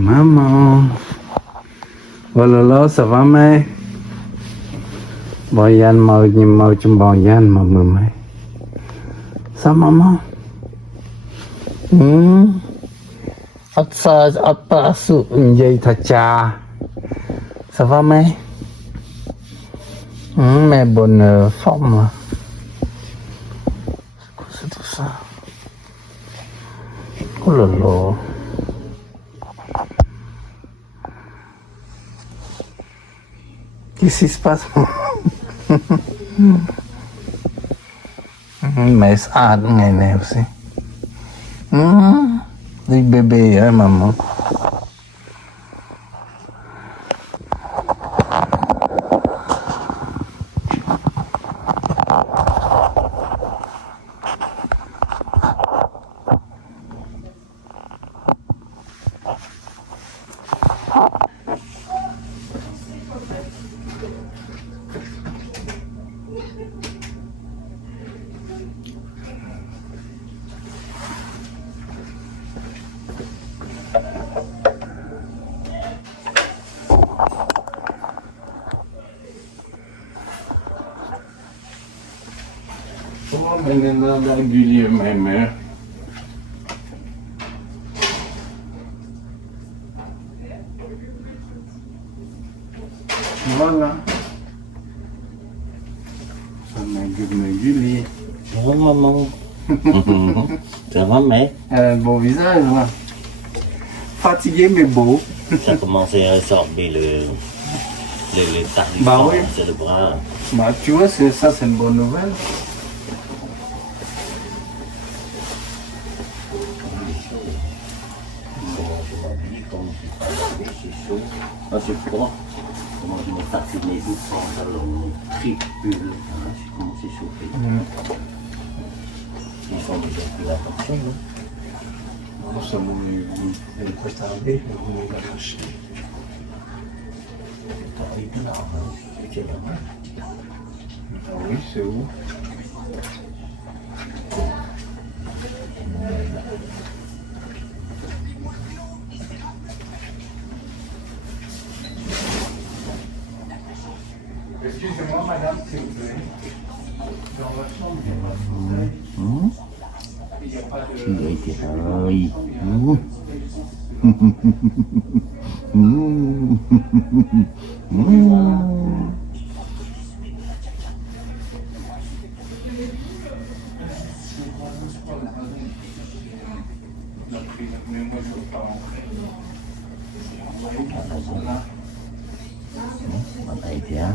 Maman. Oh là là, ça va mày? Bỏ Yan màu nhìn màu trong bỏ Yan mà mưa mày. Sao maman? Apa su vậy thật cha? Ça va mày? Mẹ bonne forme. C'est tout ça. Oh là là. Qu'est-ce qui se passe? Mẹ sạch ngày nào xí. Đi bébé á maman. Oh, menina da Guilherme, mère. Voilà. Ça m'a Guilherme. Bonjour maman. Ça va mec? Elle a un beau visage là. Fatigué mais beau. Ça a commencé à sortir le tarif Bah oui. sur le bras. Bah tu vois, ça c'est une bonne nouvelle. Comment je m'habille, comment c'est chaud. Ah c'est froid. Comment je me tape mes bouts, pantalon, tripule. Ah, je commence à chauffer. Ils font déjà plus attention, non? Non, ça elle est pas tardée, on va la lâcher. T'arrives là, hein? C'est là-bas. Ah oui, c'est où? Excusez-moi madame, s'il vous plaît. Dans votre chambre, il n'y a pas de fauteuil. Il n'y a pas de... Chị thì ơi. Bạn thấy thế á?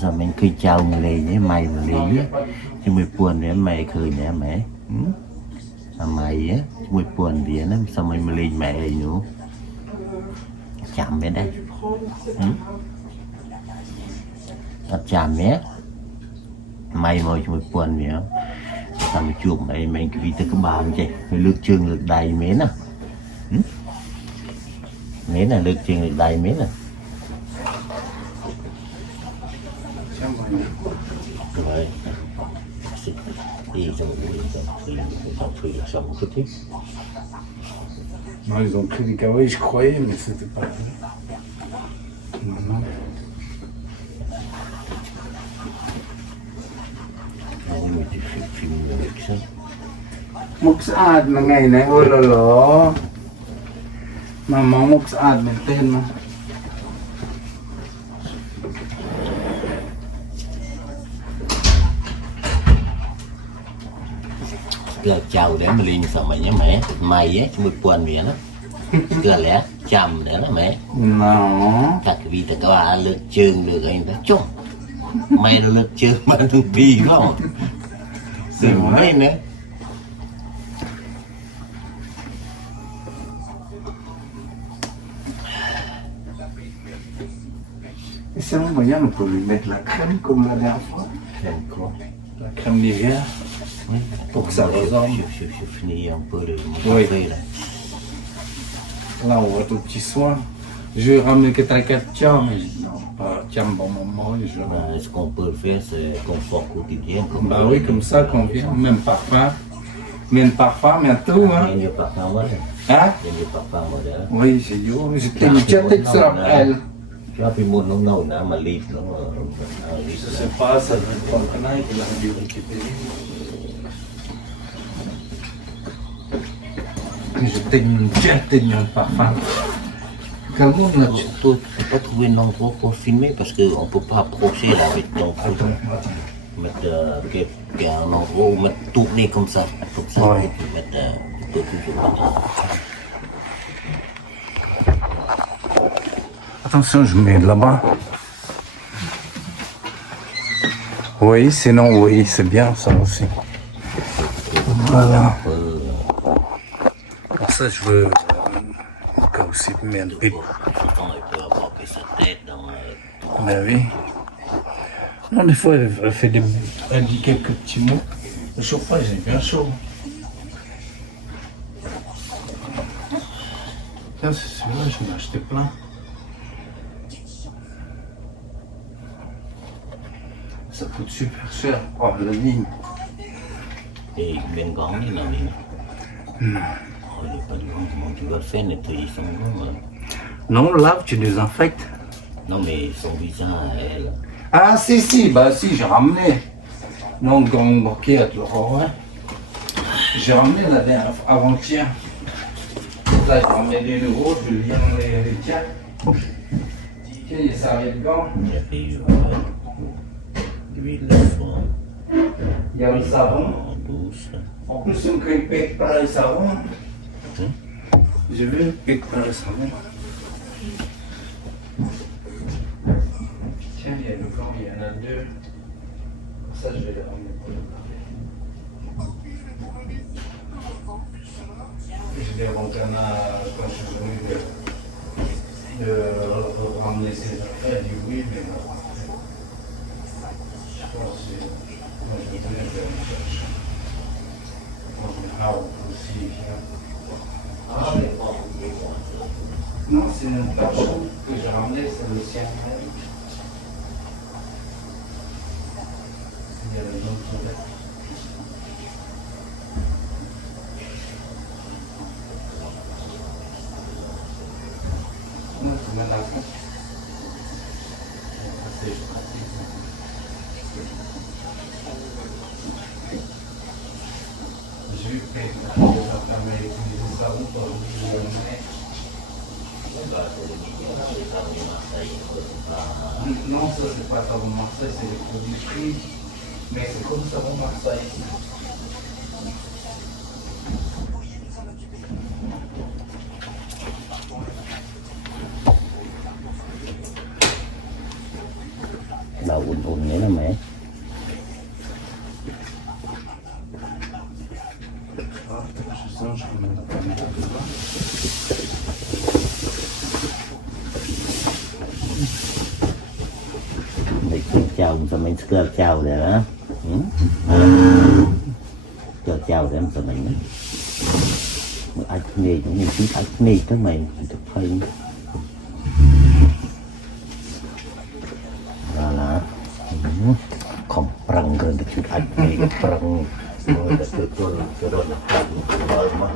Giờ mình cứ chào người lì nhé, mày mà lì nhé. Chứ mày buồn thì mày cười nhé mẹ. Mày á, mày buồn thì nó sao mày mà lì mẹ ấy nữa. Chạm bên đây. Chạm nhé. Mày mà mày buồn thì sao mày chuột mày cứ đi tới cái bàn chứ. Mày lược chương lược đầy mến à. Mến là lược chương lược đầy mến à. Rồi. Ils ont pris la chambre à côté. Non, ils ont pris des kawaii, je croyais, mais c'était pas vrai. Non. Mais tu filmes avec ça. Mục saad mà ngày này ôi là lỏ. Mà mong mục saad mình tên mà. Là chào để mà liền sao mày nhé mẹ. Mày á, mày buồn mẹ đó. Cứ lẽ chăm để đó mẹ. Nó. Tại vì ta có bà lượt trường được anh ta chung. Mày nó lượt trường mà đừng bì không. Sự mấy nữa. Et c'est un moyen on peut lui mettre la crème comme la dernière fois. Crème quoi? La crème d'hiver. Pour que ça ressemble. Je finis un peu de mon Oui. café là. Là on voit tout petit soin. Je vais ramener que t'as quatre tiens, mais je dis non, pas tiens bon moment. Et je... Ben, ce qu'on peut faire, c'est confort quotidien. Comme Bah oui, comme ça qu'on vient, même parfum. Miền parfum bientôt, hein? Il n'y a pas de modèle. Hein? Il n'y a pas de modèle. Oui, j'ai eu. J'étais une petite sur elle. Tu as pu monter non, non, ma livre, non, Je sais pas, ça doit être pas le canal qu'il a dû récupérer. J'étais une petite parfum. Quel monde là-dessus? Tu n'as pas trouvé un endroit pour filmer parce qu'on ne peut pas approcher là avec ton couteau. Mettre un endroit où mettre tourner comme ça. Ouais. Et puis mettre un peu toujours. Attention, je mets là-bas. Oui, sinon, oui, c'est bien ça aussi. Voilà. Pour ça, je veux aussi mettre un pipe. Souvent, il peut avoir sa tête dans. Ben oui. Non, des fois, elle fait elle dit quelques petits mots. Le chauffage est bien chaud. Tiens, c'est celui-là, je m'ai acheté plein. Ça coûte super cher. Oh, la ligne. Et Ben Gang, il a mis. Oh, il n'est pas du monde, comment tu vas le faire, nettoyer son nom. Non, lave, tu désinfectes. Non, mais son visage à elle. Ah, si, bah si, j'ai ramené. Non, dans mon banquier à Laurent, ouais. J'ai ramené la dernière avant-hier. Là, j'ai ramené des nouveaux, je vais lire les tiens. Tiens, il y a serviettes gants. Il y a eu l'huile de foin. Il y a le savon. En douce. En plus, on ne paye pas le savon. J'ai vu, paye pas le savon. Tiens, il y a le gant, il y en a deux. Ça, je vais les ramener pour le parler. Je les retourne quand je suis venu de ramener ces affaires. Elle dit oui, mais non. Je pense que moi, je vais tenir de me chercher. Moi, je vais aussi. Non, c'est un torchon que j'ai ramené, c'est le sien. Il y a le nom de non, c'est mal à la fin. C'est pratique. J'ai eu plein de affaires utiliser ça pour le non, ça c'est pas savon Marseille, c'est les produits pris. Mais c'est comme savon Marseille. Đầu ùn nữa đó mẹ. Để chào cho mình cơ chào để đó. Cơ chào để em cho mình. Anh nghề cũng như chúng anh nghề tới mình được phơi. Là không prang gần được chút anh nghề prang rồi đã được rồi là mà.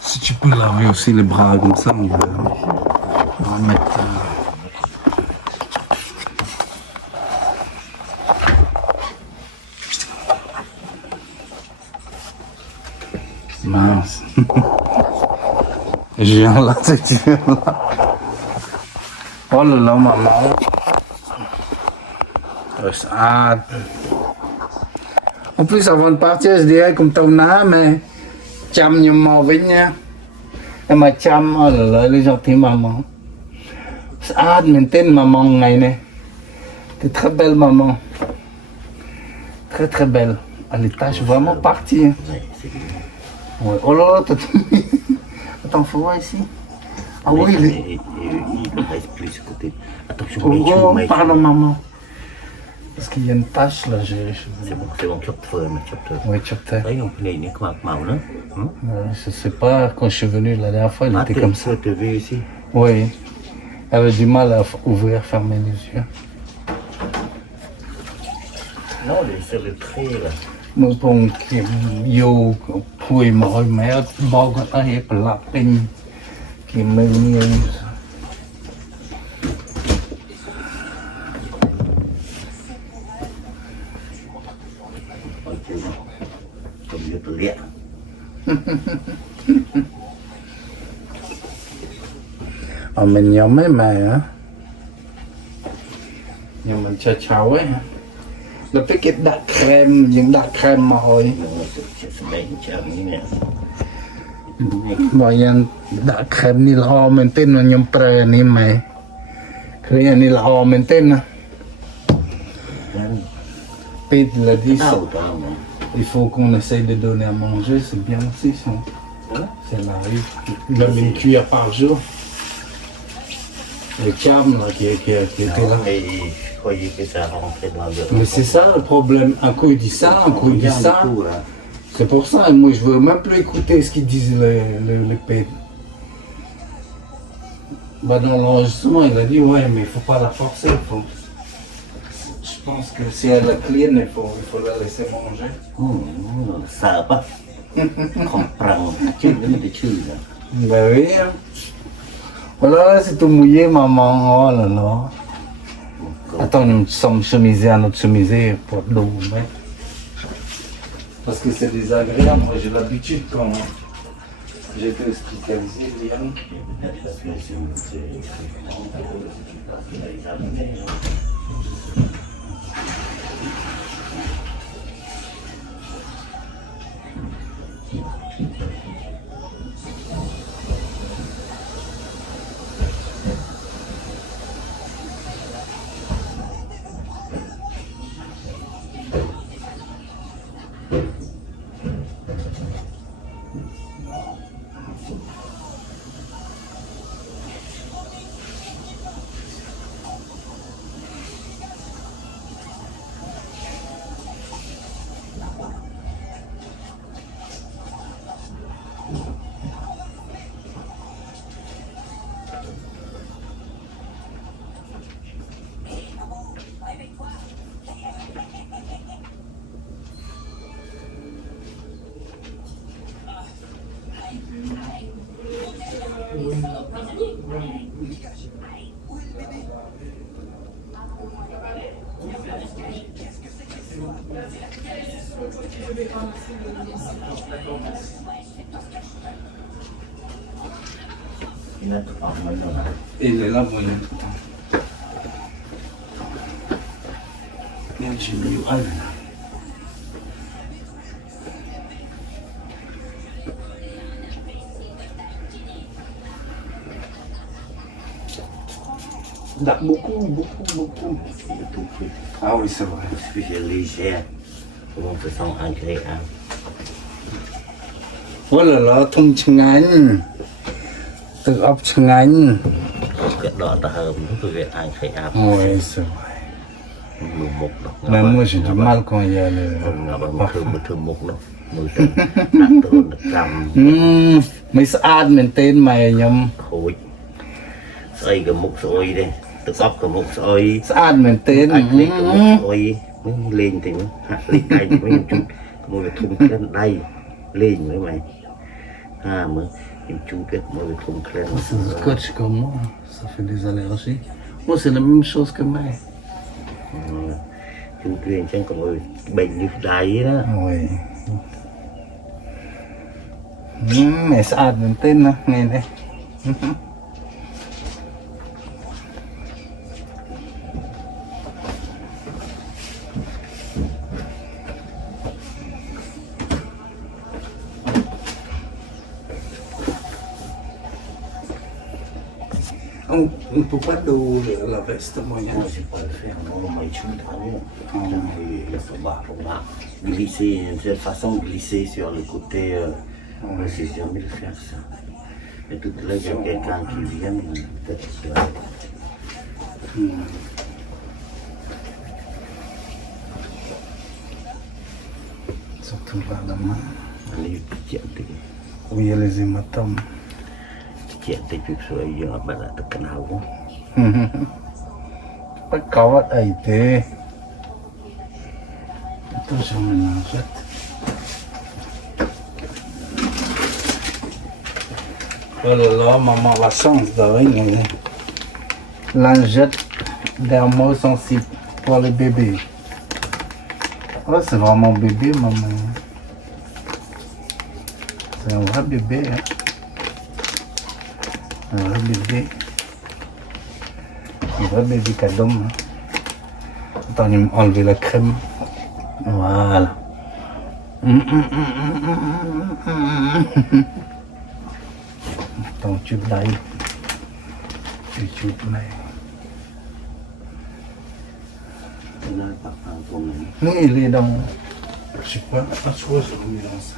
Si tu peux laver aussi les bras comme ça, on va mettre. Mince. J'ai un là, tu là. Oh là là, maman. Ah. En plus, avant de partir, je dirais comme ton âme, mais cham như màu với nha. Em mà chăm là les gentils maman. Ah, mình tên maman ngày này. T'es très belle maman. Très très belle. Elle est tâche vraiment partie. Ouais, c'est bien. Ouais. Oh là là, t'as tout mis. Attends, faut voir ici. Ah oui, il est... Il reste plus ce côté. Attention, Oh, mais pardon maman. Parce qu'il y a une tache là, c'est bon, chop feu, mais chop feu. Oui, tu sais. Đấy, không, cái này nó có màu nữa. Je sais pas, quand je suis venu la dernière fois, elle Ah, était comme ça. tu as vu ici. Oui. Elle avait du mal à ouvrir, fermer les yeux. Non, c'est le trait là. Một vùng kiếm yêu Pùi mỏi mẹ bao con ta hiệp lạc tình Kiếm mê nhiều Còn chưa đâu. Trông như tự điện. Mình nhóm mấy mày á. Nhưng mình cho cháu ấy. Là cái đặt crème, những đặt crème mỏi. Sẽ bánh chậm như này. Bởi vì đặt crème này là ho mình tên là nhóm prê này mày. Cái này là ho mình tên là. Pete l'a dit, il faut qu'on essaye de donner à manger, c'est bien aussi ça. C'est la il donne une cuillère par jour. Le Cam là, qui était là. Je croyais que ça rentrait dans le... Mais c'est ça le problème. Un coup il dit ça, un coup il dit ça. C'est pour ça, moi je veux même plus écouter ce qu'ils disent les Pete. Bah dans l'enregistrement il a dit ouais mais il faut pas la forcer. Je pense que si elle est clean, il faut la laisser manger. Sợ quá. Comprends. Chứ nó mới chữ rồi. Ben oui. Voilà, c'est tout mouillé, maman. Oh là là. Attends, nous sommes chemisés à notre chemisée pour l'eau. Parce que c'est désagréable. Moi, j'ai l'habitude quand j'étais hospitalisé, Liam. Il est là, moi, il est tout le temps. Bien, j'ai mis au rêve. Beaucoup. Ah oui, c'est vrai. Parce que c'est légère. On se sent agréable. Oh là là, thùng chừng anh. Từ ốc chừng anh. Cái đó ta hợp với việc agréable. Oui, c'est vrai. Mais moi j'ai du mal quand il y a le... Thường mục đâu. Mùi thường đặt tường được cầm. Mấy sẵn mình tên mày nhầm. Khối. Xây cái mục sôi đây. Tự ốc cái mục sôi. Sẵn mình tên. Anh lấy cái mục sôi. Mới lên thì mới hạ lên đây thì mới chút. Mùi cái thùng lên đây. Lên với mày. Mới chút cái mùi cái thùng lên. C'est scotch comme moi. Ça fait des allergies. Moi c'est la même chose que mày. Chú truyền chẳng có người bệnh như đáy đó. Oui. Mày sẵn mình tên nè, nghe đây. On ne peut pas d'eau la veste moyen. Non, je peux le faire, non, le maïs, il va glisser, de cette façon, glisser sur le côté. C'est jamais de faire ça. Et tout là, il y a quelqu'un qui vient, peut-être. Surtout là, la main. Les petits, Où il y a les hématomes. petits, tu sais, il y a pas de canal. Pas kawat a été. Attends, je me lingette. Oh là là, maman, la chance de rien. Lingette dermosensible pour les bébés. Ouais, c'est vraiment bébé, maman. C'est un vrai bébé, hein. Un vrai bébé. Un vrai bébé cadeau. Hein. Attends, il m'a enlevé la crème. Voilà. Ton tube d'ail. Tube d'ail. Oui, il est dans... Je sais pas. Je crois que je l'ai mis dans ça.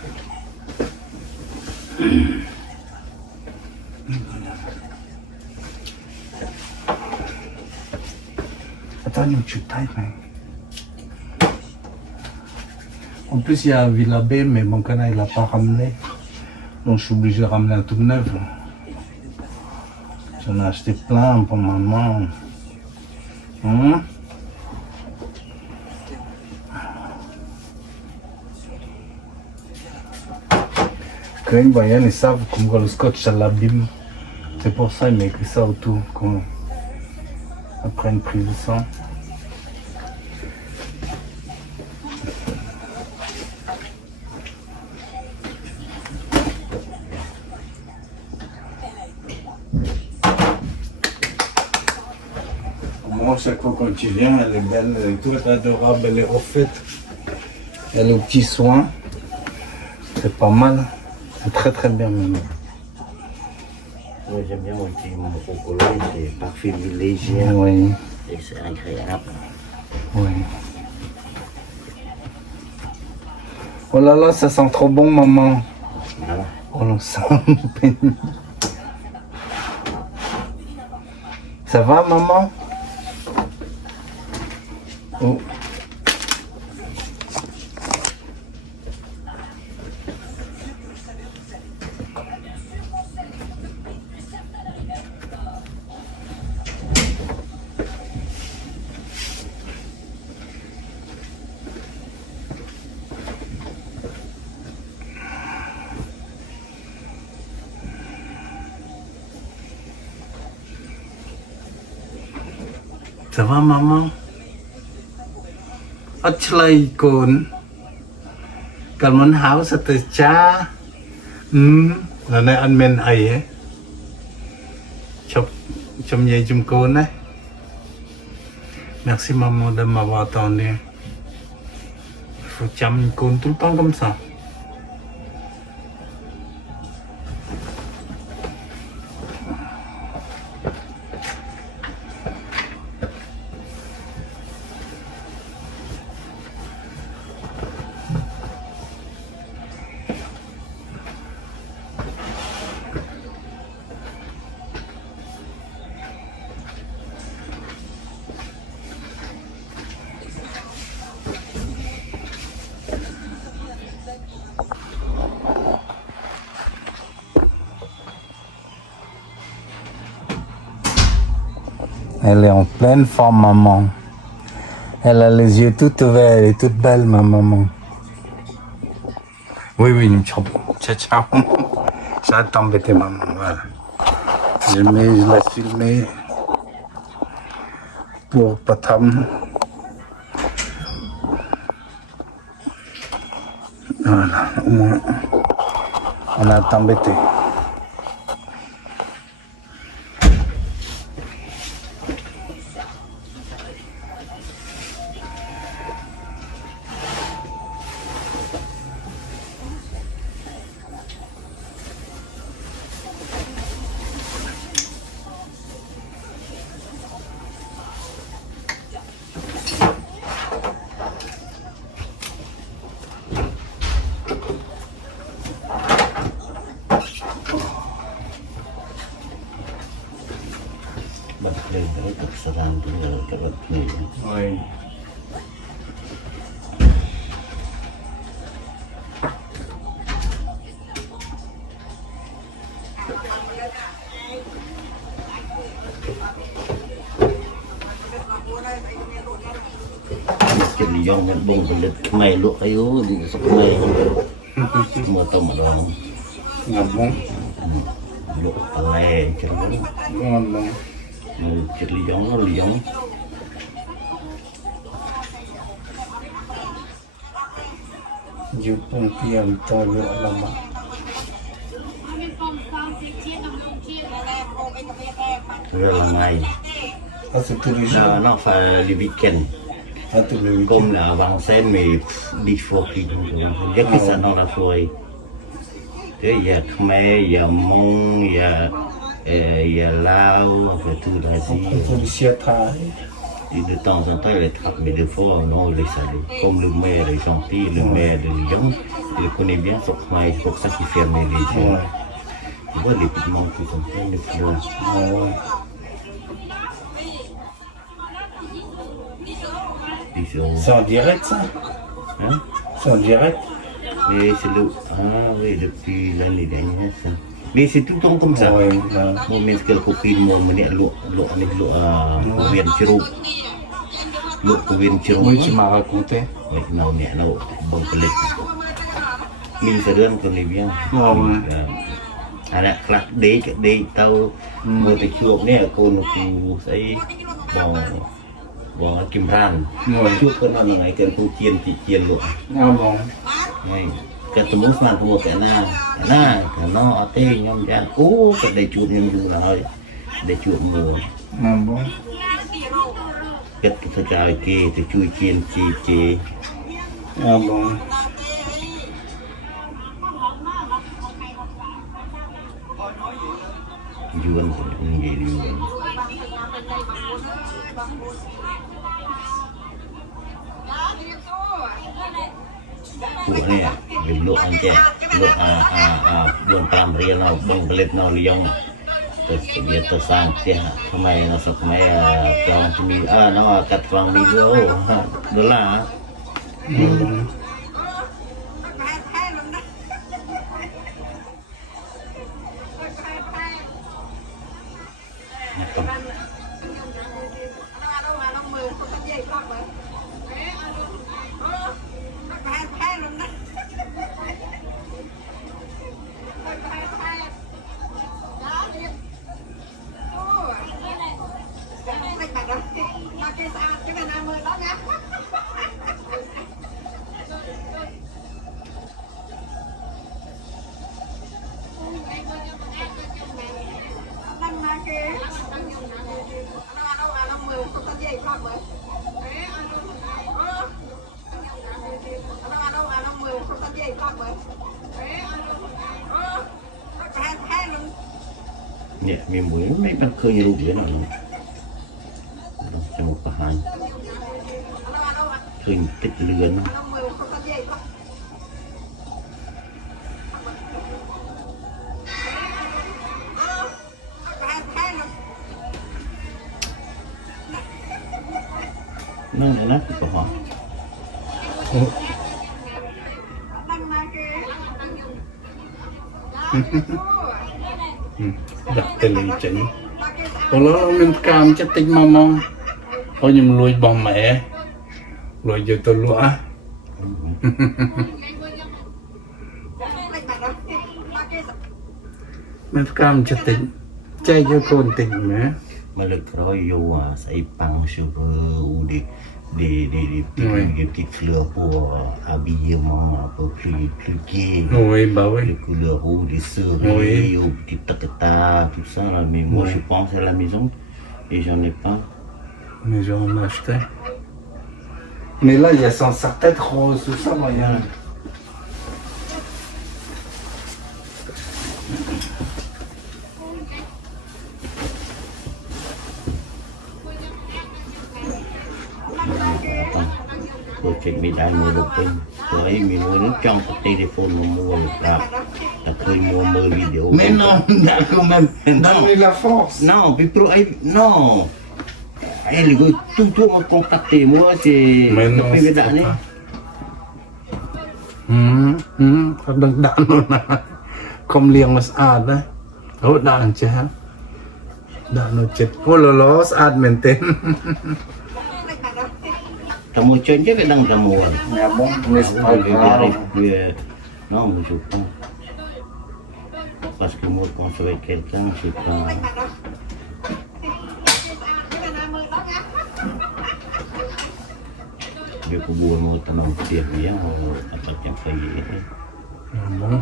Attends, il y a une tube d'ail, mais... En plus, il y a un Villa B, mais mon canard, il l'a pas ramené. Donc, je suis obligé de ramener un tout neuf. J'en ai acheté plein pour maman. Quand ils voient, ils savent comment le scotch, ça l'abîme. C'est pour ça qu'il m'a écrit ça autour. Après une prise de sang. Moi, chaque fois quand tu viens, elle est belle, elle est toute adorable, elle est refaite. Elle est aux petits soins. C'est pas mal. C'est très très bien maintenant. Oui, j'aime bien mon chocolat, c'est parfait, léger. Oui. Et c'est agréable. Oui. Oh là là, ça sent trop bon, maman. Voilà. Oh là, ça pénible. Ça va, maman? Oh. Ça va, maman? Achlay con. Cảm ơn háo sa từ cha. Là này ăn men ấy ấy. Chom nhây chom con ấy. Merci maman de m'avoir attendu. Il faut chăm con tout le temps comme ça. Elle est en pleine forme, maman. Elle a les yeux tout ouverts, elle est toute belle, ma maman. Oui, oui, ciao, ciao. J'ai t'embêter, maman, voilà. Je laisse filmer pour Patam. Voilà, au moins, on a t'embêté. bật lên cái cực sơ ran cái bật này Oui. cái lý do mình bông cái lực mày luộc ấy ú thì sắp mày mua tôm ở đó Ngon bông. luộc tàu này cho nó Ngon bông. cái lý do Dù bông kia to lựa lắm ạ. rồi là ngày C'est tous les jours. nó phải le weekend Tous les week-ends. comme là avant scène mais đi phố kia rất cái sản nó là phơi thế giờ Khmer giờ Mông giờ Lao và tout là gì Pour les siatas. et de temps en temps, elle attrape, mais des fois, non, les salés. Comme le maire est gentil, le maire de Lyon, il connaît bien son travail, c'est pour ça qu'il ferme les yeux. Ouais. Tu vois les pigments qui sont pleins de fleurs. Ah ouais. Ils sont... C'est en direct ça? Hein? C'est en direct? Et c'est le... Ah oui, depuis l'année dernière, ça. Mais c'est tout le temps comme ça. Ouais, là. Moi, même que le copine, moi, je viens de Chirou. Je viens de Chirou. Oui, tu m'as raconté. Oui, non, mais non, bon, peut-être. Mình sẽ đơn còn này bien. Là khác để tao vừa tới chuột nè cô nó cũng sẽ bỏ kim ran. Chuột con nó ngày cần cô chiên luôn. Ah bon. Này cái tụi muốn làm thua cái nó ở tê nhom ra cái để chuột nhom dù là thôi để chuột mùa. Ah bon. Cái thứ hai kia thì chui chiên chi. Ah bon. Jual cũng vậy luôn. Của này bị lộ anh chị lộ buồn tam riêng nào bông clip nào liong terus dia sang dia kemai nasab kemai orang sini nó kat orang video đó là Dạ, mình muốn mấy bác khơi như vậy nào trong một cái hàng khơi tích lươn nó là nát của họ Đặt tên lý chính. Còn nó mình cam chất tinh mà mong. Thôi nhưng lùi bóng mẹ. Lùi vô tôi lũa. Mình cam chất tinh. Chạy cho con tinh nữa. mà lực rồi vô sẽ bằng sugar để cái fleur pour habillement pour plus gai. Oui, bah oui. Les couleurs rouges, les cerises, ou petit tatata, tout ça là. Mais moi je pense à la maison et j'en ai pas. Mais j'en ai acheté. Mais là, il y a sans tête rose, tout ça, moi, il y a... Tôi check bị đại mua được tin. Rồi mình mua nước trong cái telephone mà mua được ra. Après, moi, me vidéo. Mais non, quand même. Donne-lui la force. Non, puis pour... Non. Elle veut tout me contacter. Moi, c'est... Mais non, c'est c'est pas. pas. Comme liang mas adนะโอ้ด่านเจ้าด่านเจ็ดโอ้โลสอาดเมนเทน Kamu contoh kadang kamu. Ya bon, mais c'est pas grave. Non, mais je pas. Parce que moi, quand je suis avec quelqu'un, c'est pas... Dia kubur mau tenang dia dia tempatnya kayak Bon.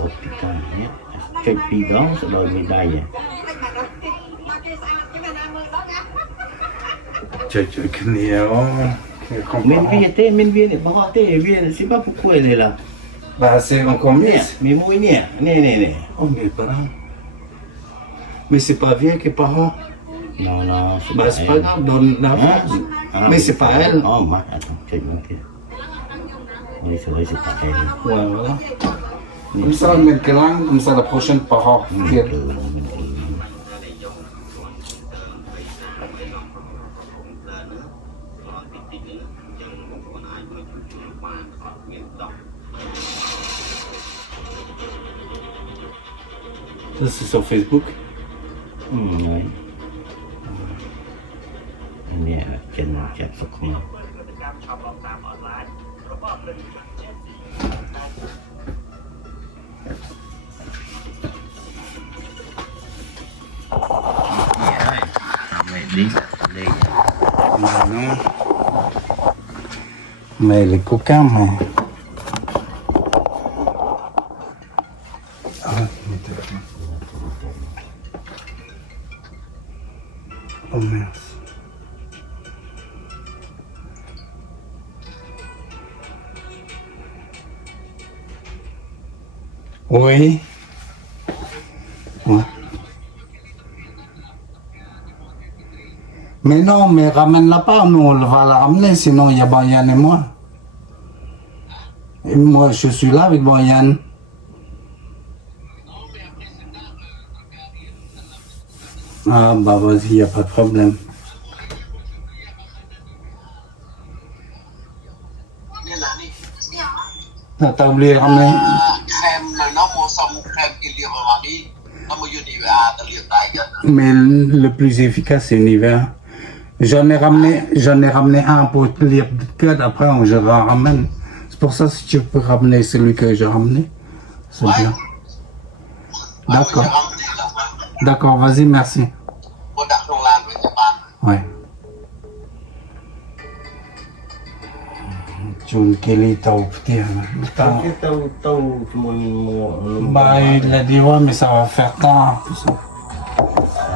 oh pikannya cek pigang sebab medaya Cucu kenia oh. min bien bawa teh bien siapa pukul ni lah Bah c'est encore mieux. mais moi ini ni Oh mais parents. Mais c'est pas bien que parents. non Bah c'est pas grave, donne la force. Mais c'est pas elle. Oh mak attends cek nanti oui c'est vrai c'est pas elle Ouais, voilà. Comme ça, on met le calang, comme ça la prochaine parent. Ça c'est sur Facebook. oui ini channel chat sokong Non. Mais les coquins, mais... Ah, mais t'as... Oh merde. Oui. Ouais. Mais non, mais ramène-la pas, nous on va la ramener, sinon il y a Boyan et moi. Et moi je suis là avec Boyan. Ah bah vas-y, il n'y a pas de problème. Ah, t'as oublié de ramener? Mais le plus efficace c'est l'hiver. J'en ai ramené un pour lire de code, après je ramène. C'est pour ça si tu peux ramener celui que j'ai ramené, c'est bien. D'accord. D'accord, vas-y, merci. Ouais. Jun Kelly tahu petit. tahu cuma Bah il a dit ouais mais ça va faire tard tout ça.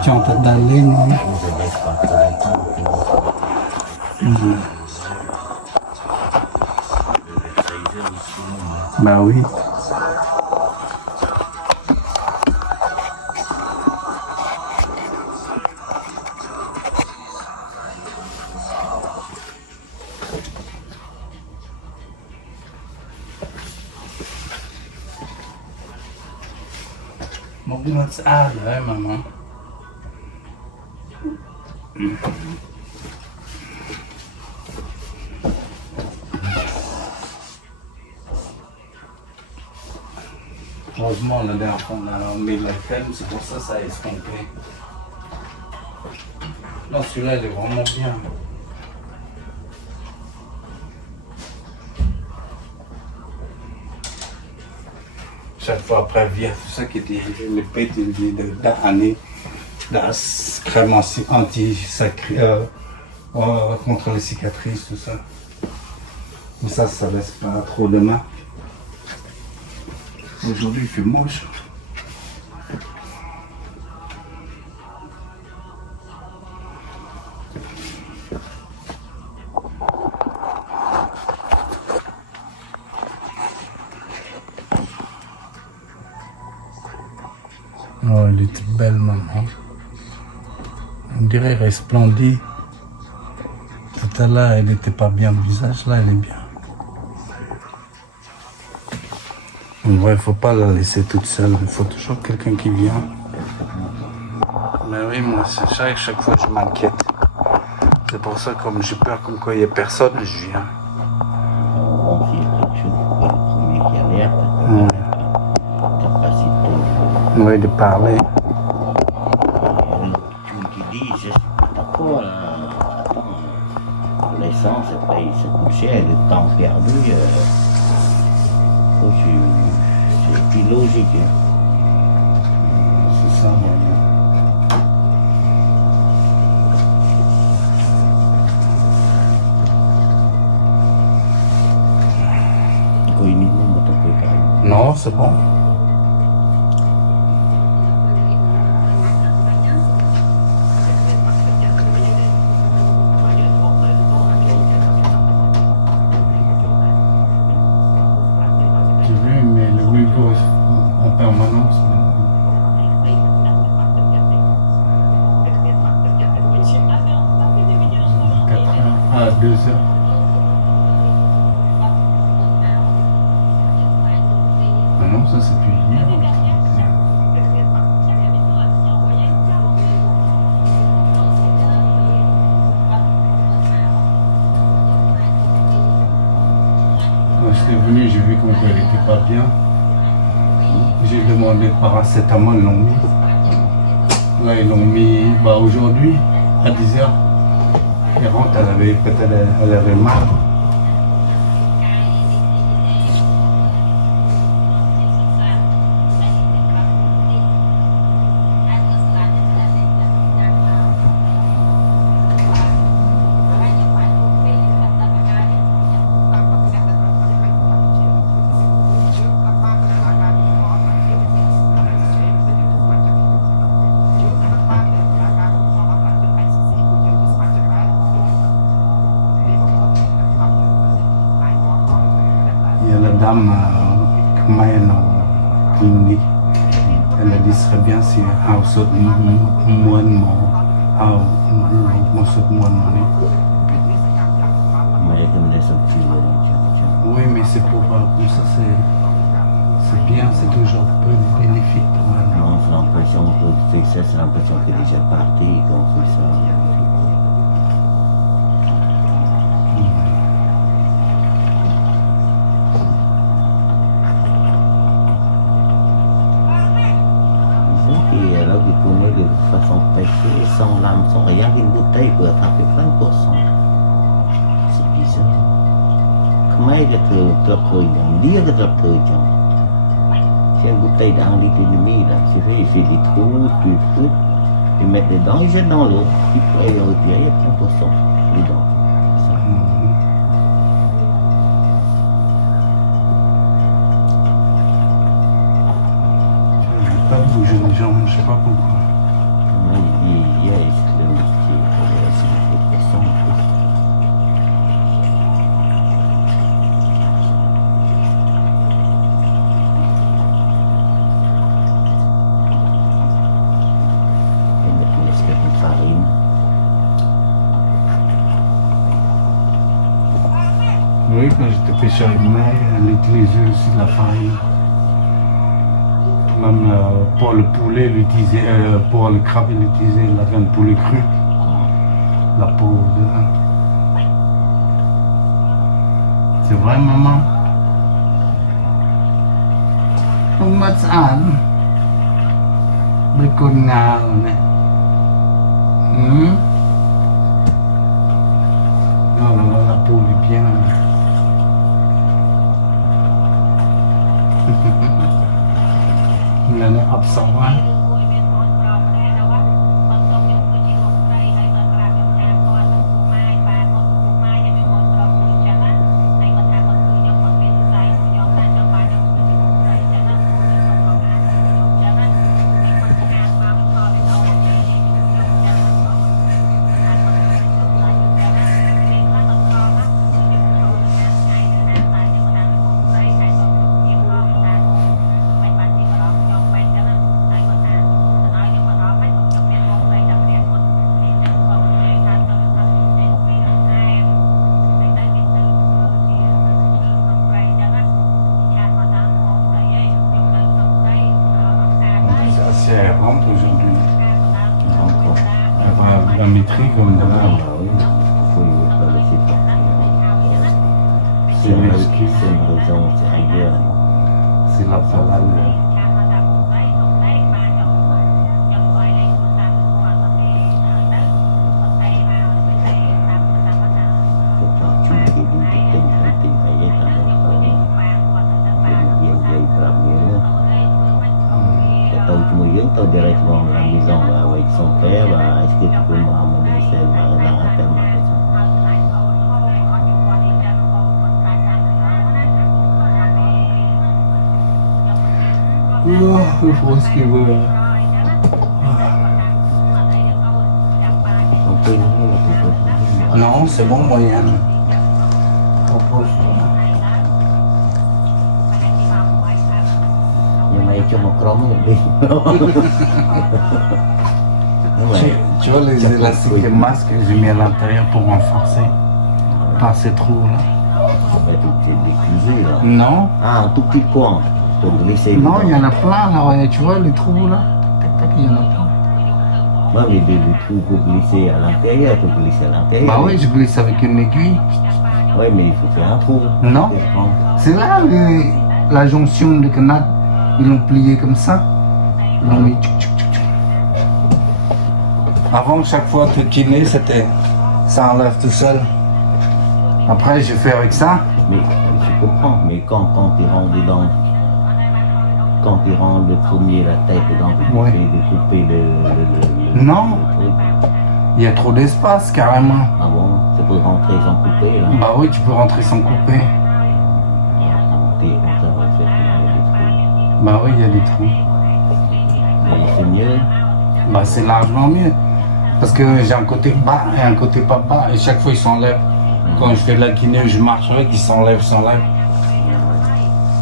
Tu entends dans la ligne. Bah oui. Mobilnya ada ya mama. Heureusement, la dernière fois, on a mis de la crème, c'est pour ça que ça a estompé. Non, celui-là, il est vraiment bien. Chaque fois après, via tout ça qui était les pètes, il dit d'année, das crème contre les cicatrices, tout ça. Mais ça laisse pas trop de marques. Aujourd'hui, il fait moche. Oh, elle était belle, maman. On dirait resplendie. Tout à l'heure, elle n'était pas bien le visage. Là, elle est bien. Ouais, il faut pas la laisser toute seule. Il faut toujours quelqu'un qui vient. Mais oui, moi, c'est ça. Chaque fois, je m'inquiète. C'est pour ça, comme j'ai peur, comme quoi il n'y a personne, je viens. Bon, s'il y a quelque chose, c'est le premier qui alerte. Capacité. Oui, de parler. Tu dis, je suis pas d'accord. Attends, l'essence, ça coûte cher. Le temps perdu, c'est plus logique. Hein. C'est ça, moi. Non, c'est bon. J'ai vu, mais le Ouïghour en permanence. 4 heures à 2 heures. Ah non, ça c'est plus hier. Quand j'étais venu, j'ai vu qu'elle n'était pas bien. J'ai demandé de paracétamol, ils l'ont mis. Là, ils l'ont mis aujourd'hui, à 10h. Elle rentre, elle avait mal. Il y a la dame Khmer clinique. Elle a dit ce serait bien si un saut moine oui, mais c'est pour comme ça, c'est bien, c'est toujours peu bénéfique pour elle. Non, c'est l'impression que c'est l'impression qu'elle est déjà partie quand on fait ça. Et alors qu'il connaît de façon pêchée, sans lame, sans rien, une bouteille peut attraper plein de poissons. C'est bizarre. Comment est-ce que tu as pris? On dit que tu as pris. C'est une bouteille d'1,5 litre, là. C'est des trous, tu fous, tu mets dedans, ils jettent dans l'eau. Tu peux aller retirer, il y a plein de poissons dedans. Pas bouger les jambes, je sais pas pourquoi. Il y a des poissons. Farine. Oui, quand j'étais pêcheur avec May, elle utilisait aussi de la farine. Même pour le poulet, pour le crabe, elle utilisait la viande de poulet crue. La peau dedans. C'est vrai, maman? Comment ça? Mais qu'on a, non, la peau est bien. Il en est absent, hein? 40 aujourd'hui. Encore. Elle va la métrie comme Ah, d'hab. bah oui, il faut pas laisser partir. C'est une excuse. C'est une raison, c'est ailleurs. C'est la parole. Faut pas tuer des lignes de ting, ailleurs, t'en as pas une. Il y a une première. Et toi, tu me viens, toi, directement à la maison avec son père, est-ce que tu peux me ramener celle-là dans un tel magasin? Il faut ce qu'il veut. On peut y aller, là, tu peux. Non, c'est bon moyen. Propose-toi. Nhưng mà cho một crom một đi. Nhưng mà Tu vois les élastiques de masque que j'ai mis à l'intérieur pour renforcer. Pas ces trous-là. c'est déclusé là. Non. Ah, un tout petit coin pour glisser. Non, il y en dedans. a plein là, ouais, tu vois les trous là. Tac, tac, il y en a plein. Ouais, mais des trous pour glisser à l'intérieur, pour glisser à l'intérieur. Bah oui, je glisse avec une aiguille. Ouais, mais il faut faire un trou. Non. C'est là la jonction des canaux. Ils l'ont plié comme ça. Ils l'ont mis tchouc, tchouc, tchouc, tchouc. Avant, chaque fois que tu kiné, c'était ça enlève tout seul. Après, j'ai fait avec ça. Mais je comprends, mais quand tu rentres dedans, quand tu rentres le premier, la tête dedans, tu Ouais. fais de couper le Non. le truc. Il y a trop d'espace carrément. Ah bon, c'est pour rentrer sans couper là. Bah oui, tu peux rentrer sans couper. Monter comme ça, on fait il y a des trous. Bah oui, il y a des trous. Mais c'est mieux. Bah c'est largement mieux. Parce que j'ai un côté bas et un côté pas bas. Et chaque fois, ils s'enlèvent. Quand je fais de la kiné, je marche avec, ils s'enlèvent.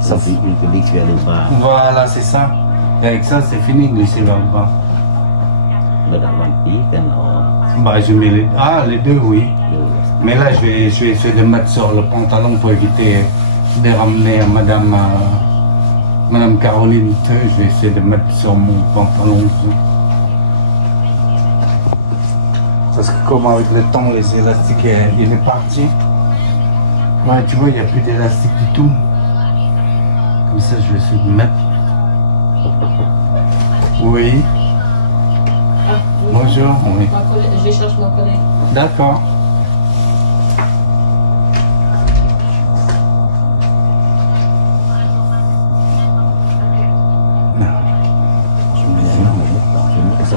Ça fait une glisse vers le bas. Voilà, c'est ça. Et avec ça, c'est fini de glisser vers le bas. Là, dans le pied, Bah je mets les deux, oui. le Mais là, je vais essayer de mettre sur le pantalon pour éviter de ramener à Madame Caroline. Je vais essayer de mettre sur mon pantalon. Parce que comme avec le temps, les élastiques, il est parti. Ouais, tu vois, il n'y a plus d'élastique du tout. Comme ça, je vais essayer de mettre. Oui. Ah, oui. Bonjour. Oui. Je cherche mon collègue. D'accord.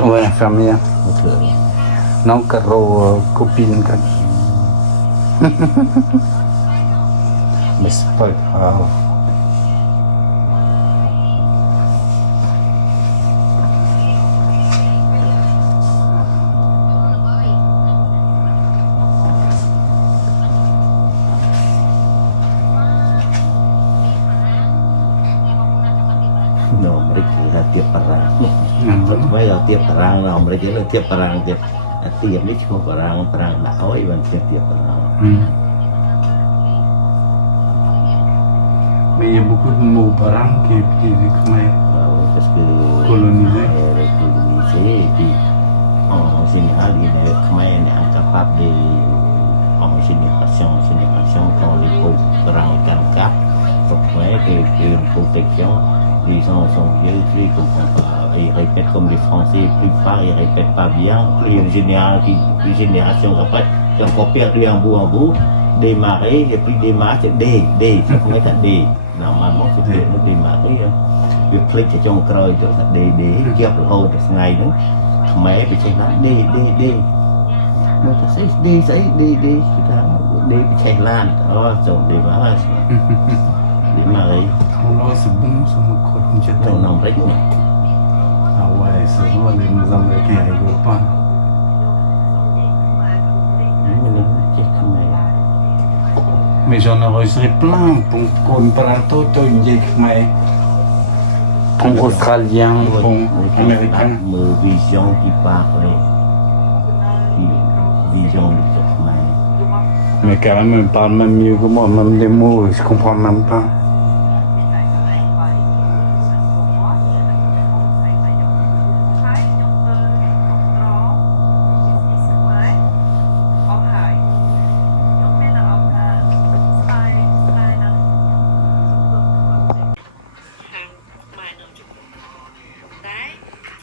Ouais, infirmière. Non, Caro, copine. Mais c'est pas grave. No, mereka là tiệp parang. Mhm. Mấy là tiệp parang nào, mereka là tiệp parang tiệp. Tiệpនេះឈ្មោះparangដាក់អុយបានtiệp parang. Mais il y a beaucoup de mots parents qui khmer. Ah oui, parce que Colonisé. Colonisé et puis en général, les Khmer est incapable de en génération quand les pauvres parents sont capables, faut que une protection. Les gens sont vieux, ils ne comprennent pas. Ils répètent comme les Français, plus part, ils ne répètent pas bien. Puis une génération après, c'est encore perdu en bout, démarrer, et puis démarrer, c'est D, ça pourrait être D. Normalement, c'est D, nó démarrer. Việc click ở trong còi cho là D, chép là hồn được ngày nữa. Mẹ bị chạy lan, D. Nó ta say D, chúng ta D bị chạy lan. Rồi démarrer. Démarrer. Oh là, c'est bon, ça me crotte une Non, jetée. non, rách mà. Ah ouais, ça se voit, les Américains ils rigolent pas. Nhưng mà nó chết không này. Mais j'en ai enregistré plein pour qu'on parle tout une vieille khmer. Pour australien, pour américain. Mở vision qui parle. Vision de Khmer. Mais carrément, ils parlent même mieux que moi, même des mots, je comprends même pas.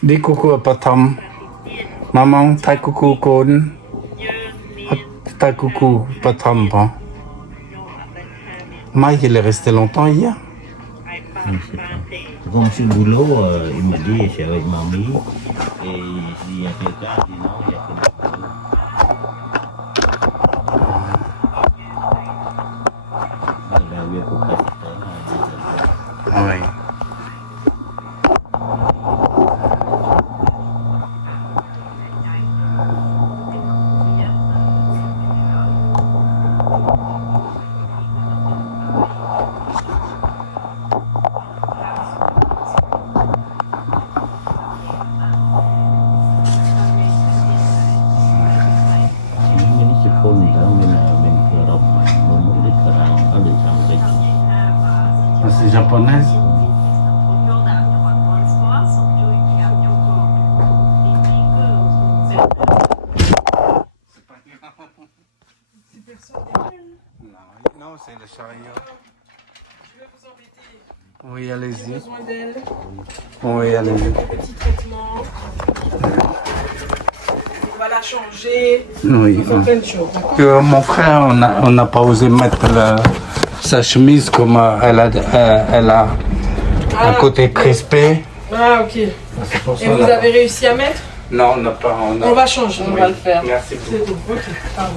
Dis coucou à Patam. Maman, t'as coucou Con. T'as coucou Patam. Bon. Mike, il est resté longtemps hier. Je ne sais pas. Comme je suis au boulot, il m'a dit, je suis avec mamie. Et il y a quelqu'un qui dit non, il y a quelqu'un. Il a eu pour Pakistan. Oui. Ini sekolah men kerap memulai kerang ada sampai. C'est japonaise. Non, c'est le chariot. Je vais vous embêter. Oui, J'ai allez-y. besoin d'elle. Oui, allez-y. Des petits traitements. On va la changer. Oui. On fait plein de choses. D'accord? Que mon frère, on n'a pas osé mettre sa chemise comme elle a un côté crispé. Ah, ok. C'est pour ça Et vous là. avez réussi à mettre? Non, on n'a pas. On va changer. On va le faire. Merci C'est beaucoup. tout. Ok. Pardon.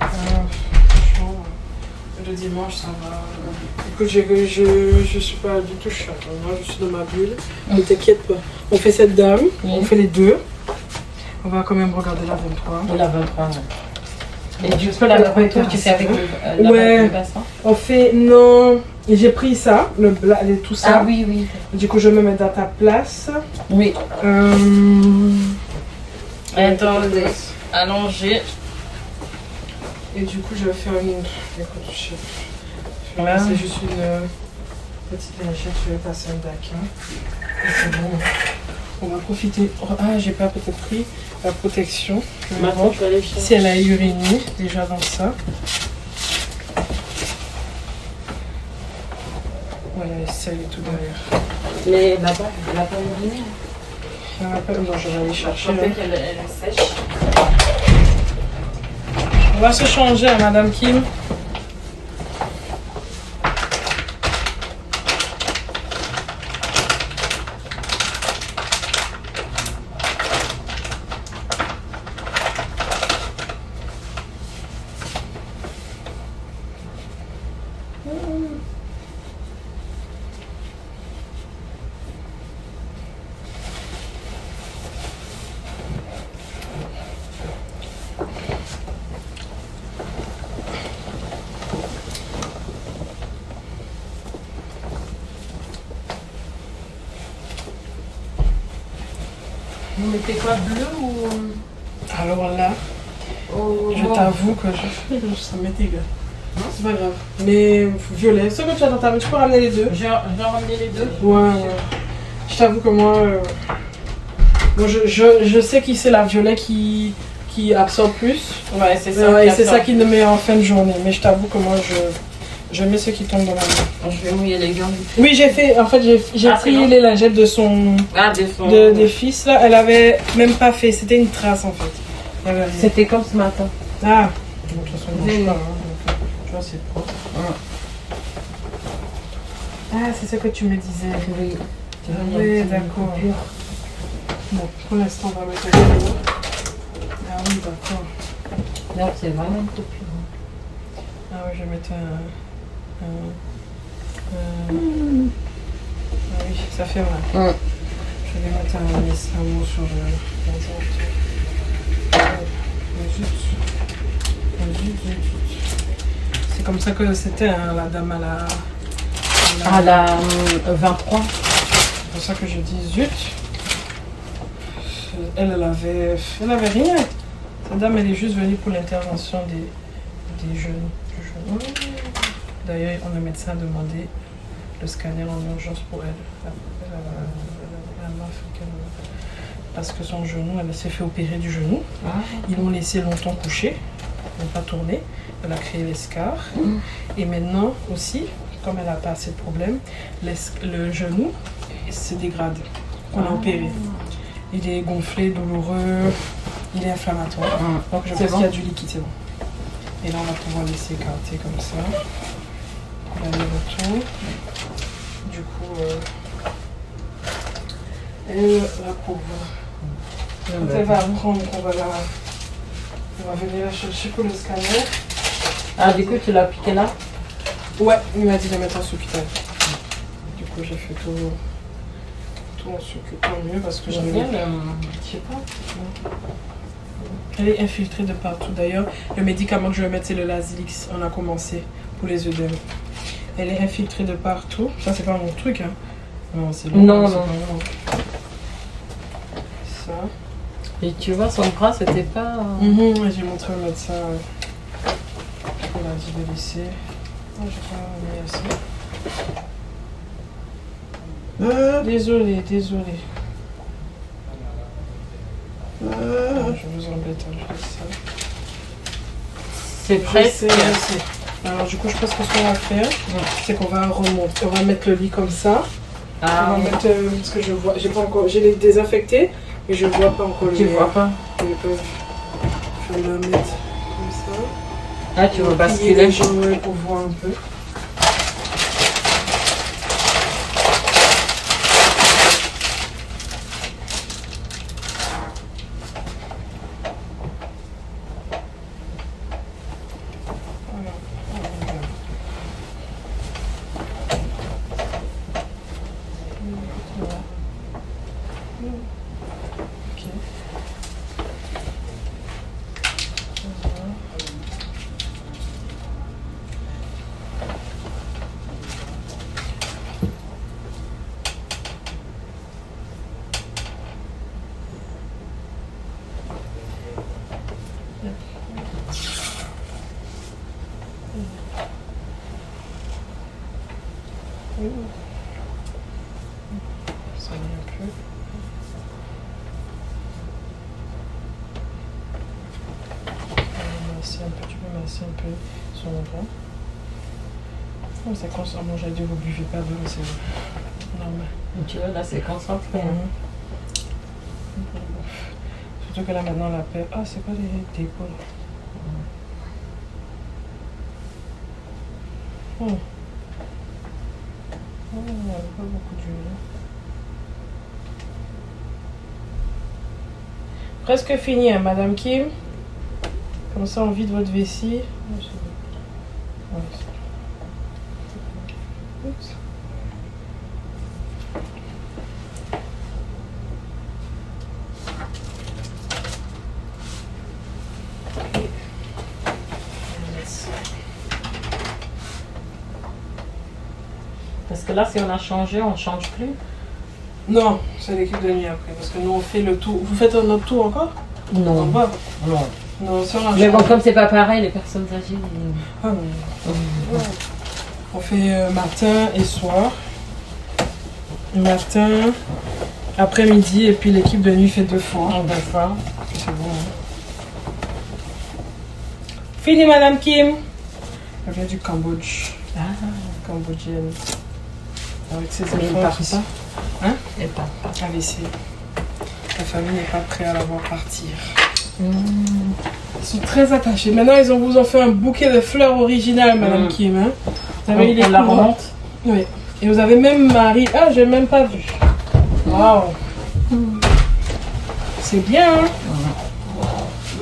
Franchement, le dimanche, ça va. Écoute, je suis pas du tout chiante. Moi, je suis dans ma bulle. Ne t'inquiète pas. On fait cette dame, on fait les deux. On va quand même regarder la 23. On la 23. Et du coup, la retour, tu fais avec Ouais. le bassin? On fait, non, j'ai pris ça, tout ça. Ah oui, oui. Du coup, je me mets dans ta place. Oui. Euh, Attendez. Allongé. Et du coup, je vais faire une. Écoute, Ouais. c'est juste une petite lingette, je vais passer un daquin. Et c'est bon. On va profiter. Ah, j'ai pas peut-être pris la protection. Je vais Maintenant, voir je vais aller chercher. si elle a uriné déjà dans ça. Voilà, les selles et tout derrière. Mais là-bas, elle n'a pas uriné. Il y en a pas, non, je vais aller chercher. Je hein. sais qu'elle est sèche. On va se changer à Madame Kim. Vous mettez quoi, bleu ou... Alors là, je t'avoue que ça m'est égal. C'est pas grave. Mais violet, ce que tu as dans ta main, tu peux ramener les deux. Je vais ramener les deux. Ouais, ouais. Je t'avoue que moi, moi je sais que c'est la violet qui absorbe plus. Ouais, c'est ça. Ouais, et c'est ça qui me met en fin de journée. Mais je t'avoue que moi, je mets ce qui tombe dans la main. Je vais mouiller les gants. Oui, j'ai fait, en fait, j'ai Ah, pris c'est bon. les lingettes de son, Ah, des fonds. des fils là. Elle avait même pas fait, c'était une trace en fait. Il y avait rien. C'était comme ce matin. Ah, de toute façon, on mange Oui. pas, hein, donc, tu vois, c'est propre. Ah, c'est ce que tu me disais. Oui. Oui, d'accord. Bon, pour l'instant, on va mettre le vélo. Ah oui, d'accord. Là, c'est vraiment une coupure. Ah oui, je vais mettre ah oui, ça fait mal. Je vais mettre un mot sur le zut. C'est comme ça que c'était, hein, la dame À la 23. C'est pour ça que je dis zut. Elle avait rien. Cette dame, elle est juste venue pour l'intervention des jeunes. D'ailleurs, le médecin a demandé le scanner en urgence pour elle. La meuf, parce que son genou, elle s'est fait opérer du genou. Ils l'ont laissé longtemps couché. pas tourné. Elle a créé l'escar. Et maintenant aussi, comme elle n'a pas assez de problèmes, le genou se dégrade. On a opéré. Il est gonflé, douloureux, il est inflammatoire. Donc je pense qu'il y a du liquide, c'est bon. Et là, on va pouvoir laisser écarter comme ça. L'aller-retour. Du coup, elle va pouvoir. Quand elle va apprendre, on va venir la chercher pour le scanner. Ah, du coup, tu l'as piqué là? Ouais, il m'a dit de la mettre en sous-cutane. Du coup, j'ai fait tout en sous-cutane mieux parce que j'aime bien. Je sais pas. Elle est infiltrée de partout. D'ailleurs, le médicament que je vais mettre, c'est le Lasix. On a commencé pour les œdèmes. Elle est infiltrée de partout. Ça, c'est pas mon truc, hein. Non, c'est bon. Non, c'est non. pas bon. Ça. Et tu vois, son bras, c'était pas... J'ai montré au médecin. Il a dit de laisser. Oh, j'ai pas mis assez. Désolée. Je vous embête, je fais ça. C'est presque... Alors du coup, je pense que ce qu'on va faire, c'est qu'on va remonter. On va mettre le lit comme ça. On va mettre, parce que je vois, j'ai les désinfectés, mais je vois pas encore le Tu vois pas? Je l'ai pas vu. Je vais le mettre comme ça. Ah, tu veux basculer? Les jambes pour voir un peu. Ça y est un peu. Tu peux masser un peu sur le bras. Oh, ça concentre. Bon, j'allais dire vous buvez pas d'eau, mais c'est normal. Tu vois, là, c'est concentré. Surtout que là, maintenant, la paire. Ah, c'est pas des épaules. Il n'y a pas beaucoup d'huile. Presque fini, hein, Madame Kim. Comme ça, on vide votre vessie. Oups. Parce que là, si on a changé, on ne change plus. Non, c'est l'équipe de nuit après. Parce que nous, on fait le tour. Vous faites un autre tour encore? Non. Non. Non, ça, on a mais bon, changé. comme c'est pas pareil, les personnes âgées. Ah non. On fait matin et soir. Matin, après-midi, et puis l'équipe de nuit fait 2 fois. Deux fois. C'est bon. Hein. Fini, Madame Kim. Elle vient du Cambodge. Cambodgienne. Avec ses Mais elle enfants. part tout ça. pas. Hein? Elle part pas. AVC. La famille n'est pas prête à la voir partir. Ils sont très attachés. Maintenant, ils vous ont fait un bouquet de fleurs originales, Madame Kim. Hein? Vous avez les On la couronnes. remonte. Oui. Et vous avez même Marie. Ah, j'ai même pas vu. Waouh. C'est bien. Hein?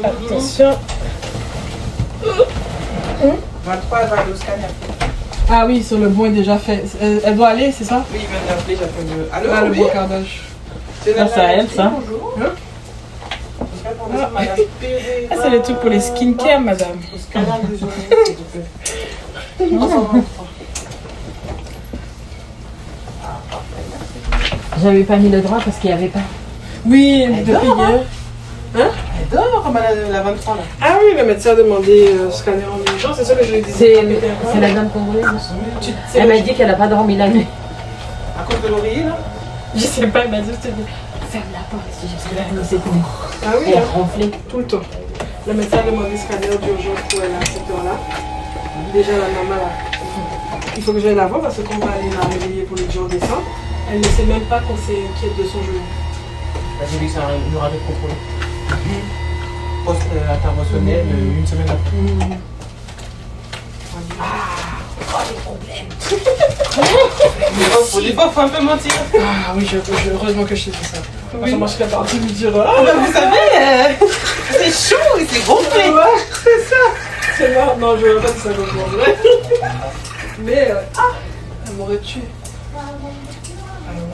Attention. 23, elle va aller au scanner. Ah oui, sur le bon est déjà fait. Elle doit aller, c'est ça? Oui, il vient d'appeler, j'appelle le... Allô, Ah, le oui. beau cardage. C'est Ça, c'est à elle, ça. Bonjour. Hein? Madame Pereira. Ah, c'est les trucs pour les skincare, madame. Au scanner des oreilles, s'il te plaît. 323. J'avais pas mis le droit parce qu'il n'y avait pas. Oui, Elle depuis dort, hier. Elle dort comme la 23 là. Ah oui, le médecin a demandé scanner en urgence, c'est ça que je lui disais. C'est la dame congolaise. C'est Elle m'a logique. dit qu'elle n'a pas dormi la nuit. À cause de l'oreiller là. Je sais pas, elle m'a dit, je te dis. Ferme la porte. Parce que là, elle nous était. Ah oui, Elle hein, ronflait. tout le temps. Le médecin a demandé scanner d'urgence pour elle à cette heure-là. Déjà, la maman, là, il faut que j'aille la voir parce qu'on va aller la réveiller pour les jours décembre. Elle ne sait même pas qu'on s'inquiète de son genou. J'ai vu que ça il y aura des contrôles. Post-interventionnel, une semaine après. Des fois, faut un peu mentir. Ah oui, heureusement que je t'ai dit ça. Oui. Ça marcherait pas de lui dire. Ah, Vous savez, c'est chaud et c'est gonflé. c'est ça. C'est marrant. Non, je n'aurais pas dit ça comme ça. Mais, elle m'aurait tué.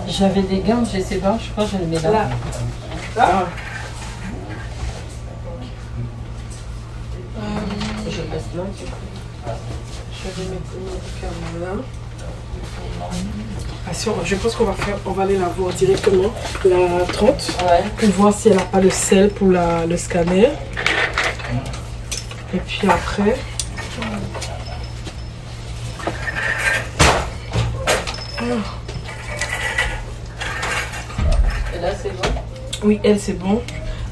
J'avais des gants, je sais pas, je crois que je les mets là. Là. Là. Je le laisse là. Je vais mettre mes médicaments là. Ah, si, je pense qu'on va aller la voir directement, la 30, Ouais. pour voir si elle n'a pas le sel pour le scanner. Et puis après... Et là, c'est bon. Oui, elle, c'est bon.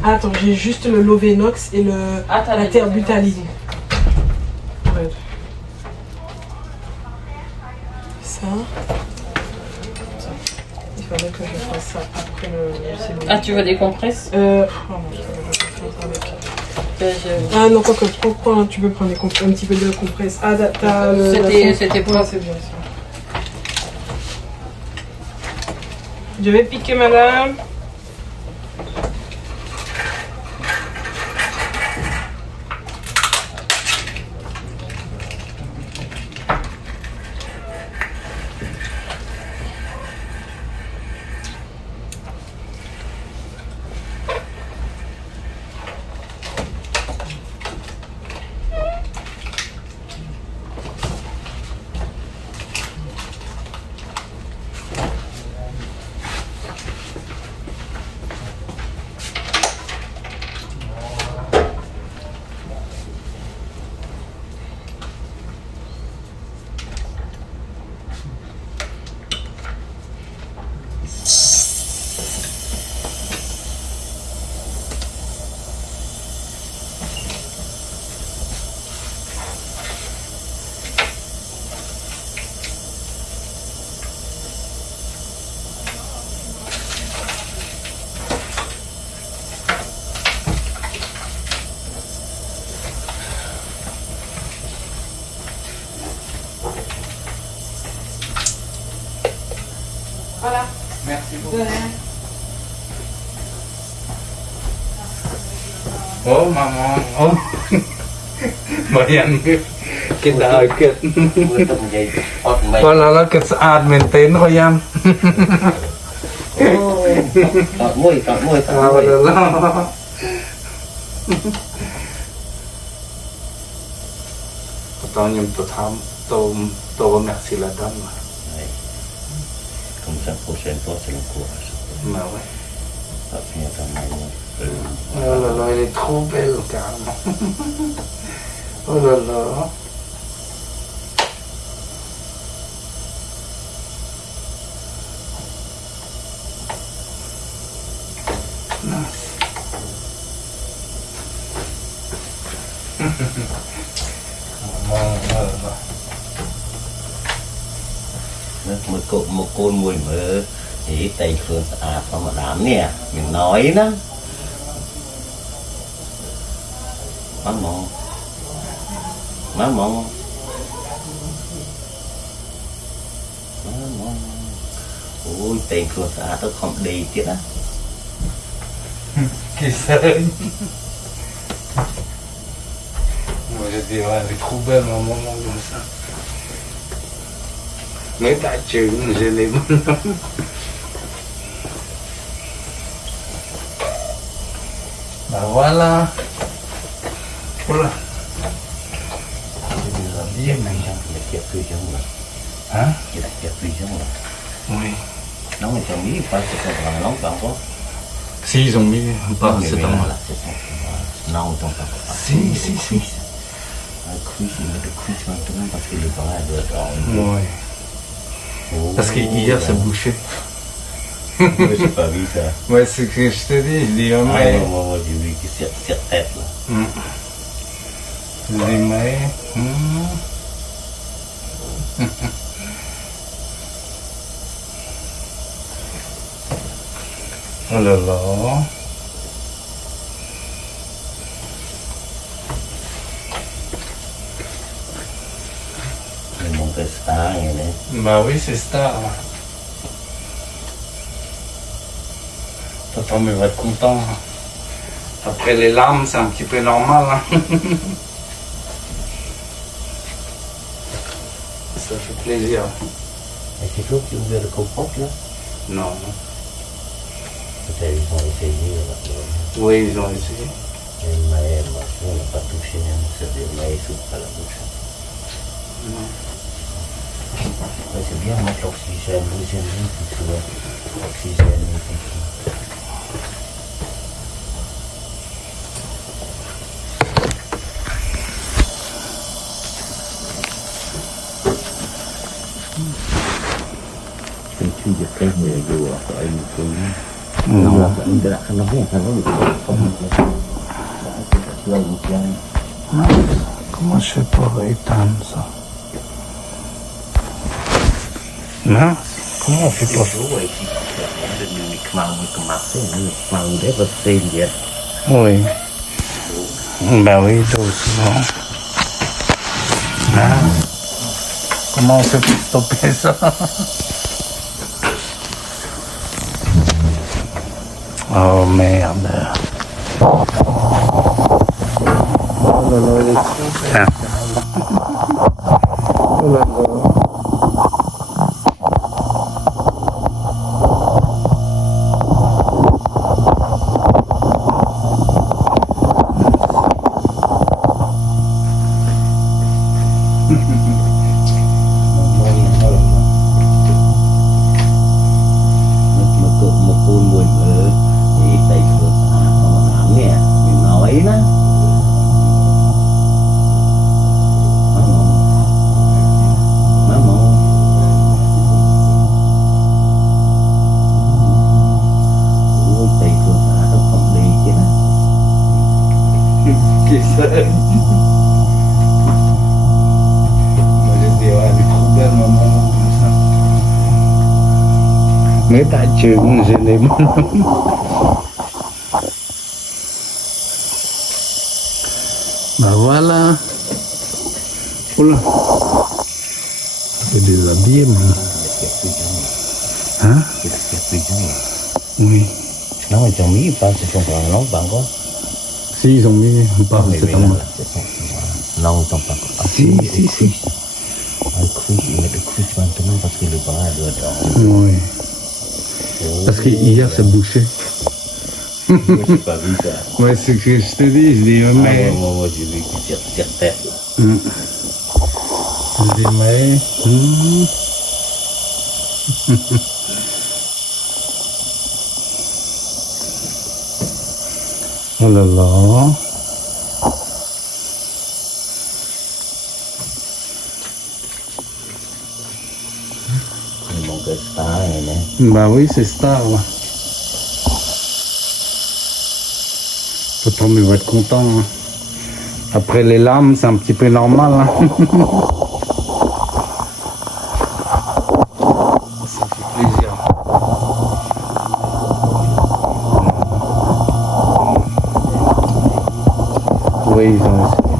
Ah, attends, j'ai juste le Lovenox et t'as la le terbutaline. Ouais. Ça. Il fallait que je fasse ça après le... Ah, tu veux des compresses? Oh non, je vais Ah non, quoi que tu peux prendre un petit peu de compresse. Ah, t'as le... C'était pour... Ouais, c'est bien ça. Je vais piquer, madame. Voilà. Merci beaucoup. Oh maman, oh. Marianne, cái đời kìa. Vừa tầm dậy, ọt mày. Con là cái sạch mình tên thôi em. Tọt môi, tọt môi, tọt À, môi. rồi đó. Tao nhầm tao tham, tao mẹ xì là đâm mà. Đấy. Không sao, cô xem tốt sẽ là của. Mà vậy. Tọt nghe tầm này luôn. Là lời này thu bê rồi cả mà. Ôi là. Một côn mùi mơ thì tay khương à không mà đám nè mình nói đó má mong ôi tay khương à tôi không đi chứ đó Kỳ sơn. Moi je dis ouais, elle est trop belle maman comme ça. Mấy đại trứng je l'aime. Bah voilà. Voilà. Biết này là kẹp tươi giống rồi Hả? vậy là kẹp tươi giống rồi Oui. nóng thì trong ý phải sẽ còn nóng còn có Si ils ont mis pas c'est là nóng trong tập Si. khuy thì nó khuy cho nó parce que le bras doit être Ouais. Parce que hier c'est bouché. j'ai pas vu ça Ouais, c'est ce que je te dis, je dis oh moi mais j'ai vu que cette tête là Mais... Oh là là. C'est mon star, Bah oui, c'est Star. Tonton mais va être content. Après les larmes, c'est un petit peu normal. Hein. Ça fait plaisir. Et c'est toi qui ouvert le coffre là? Non. Peut-être ils ont essayé. Oui, ils ont essayé. Et Maë, moi, on n'a pas touché, c'est-à-dire Maë souffre pas la bouche. Ouais, c'est bien mettre l'oxygène, j'aime bien tout ça. L'oxygène, Dia kayaknya juga soal itu. Tidak kenapa kalau Comment je fais pour éteindre ça? Non? Comment on fait pour ça? Oui. Ben oui, toi aussi, non? Hein? Comment on fait pour stopper ça? Oh merde. Oh là là, il est trop bien. Oh là là. Mấy tại trường gì đấy Bah voilà. Oula. C'est des habillés, moi. Hein? Oui. Non, ils ont mis, pas, c'est son grand nom, pas encore. Si, ils ont mis pas cette année. Non, ils sont pas encore. Ah, Si. Un cruise, ils mettent le cruise maintenant parce que le bras doit être. Oui. Parce que hier, c'est bouché. J'ai pas vu ça. Ouais, c'est ce que je te dis. Je dis, mais. Moi, j'ai vu qu'il tire tête. Je dis, mais. Oh là là. Il manque Star, hein. Bah oui, c'est Star, là. Tonton, il va être content. Hein. Après les larmes, c'est un petit peu normal. Hein. Ça fait plaisir. Oui, ils ont essayé.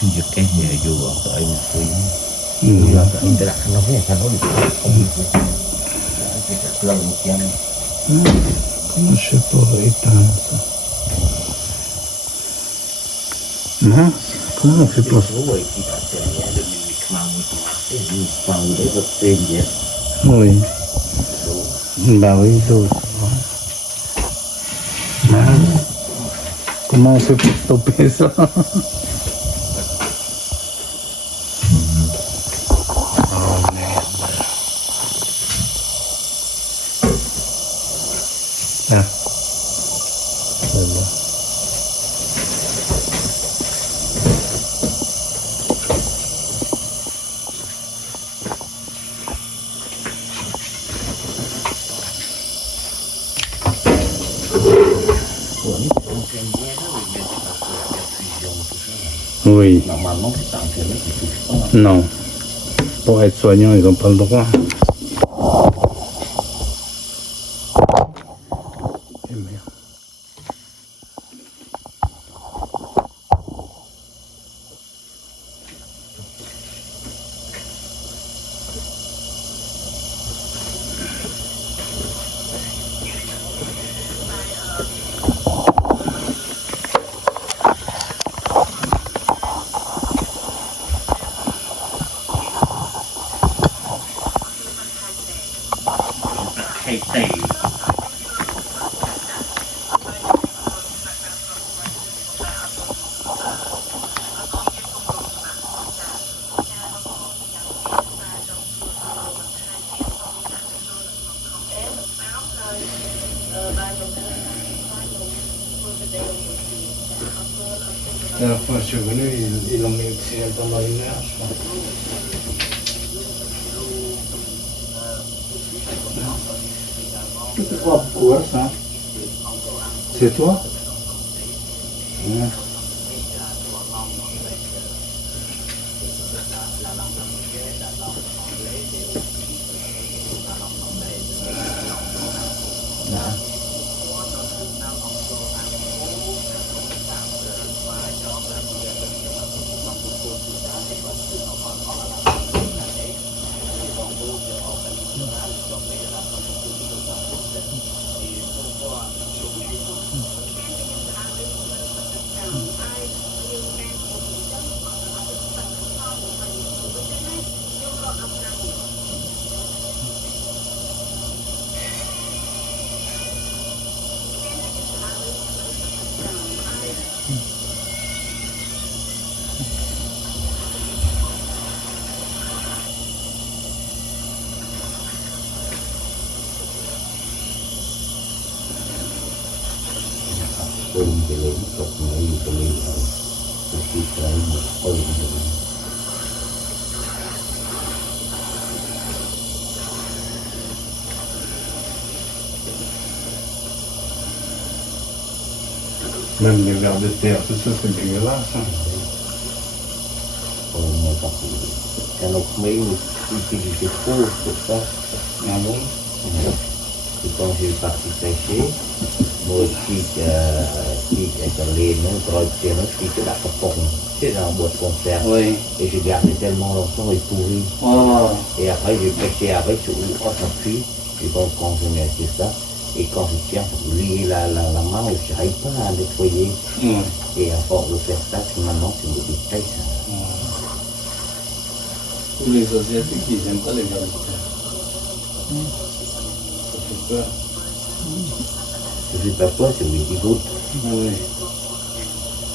Chưa cái nghề vô ở anh quý anh ta đặt nó với sao nó được không được lâu một trăm. Comment je fais pour éteindre ça? Hein? Comment on fait pour ça? Oui. Bah oui, l'eau. Hein? Comment on fait pour stopper ça? Oh merde. C'est bon. Oui. Normalement, c'est un internet qui touche pas. Non. Pour être soignant, ils n'ont pas le droit. Eh merde. La dernière fois que je suis venu, ils l'ont mis oxygène pendant 1 heure, je crois. Tu crois pourquoi ça? C'est toi? Ouais. Même les vers de terre, tout ça, c'est dégueulasse. Hein. Quand on met une utilité fausse pour ça, Ah bon? et quand j'ai parti pêcher, moi aussi, avec les noms, je la pomme, c'est dans la boîte de conserve. Oui. Et j'ai gardé tellement longtemps et pourri. Oh. Et après, j'ai pêché avec, sur un puits, et donc quand je mets avec ça, et quand je tiens pour lier la main, je n'arrive pas à nettoyer. Et à force de faire ça, finalement, c'est une détail, ça. Tous les Asiatiques, ils n'aiment pas les vers de terre. Ça fait peur. Je ne sais pas quoi, c'est une dégoûte. Oui.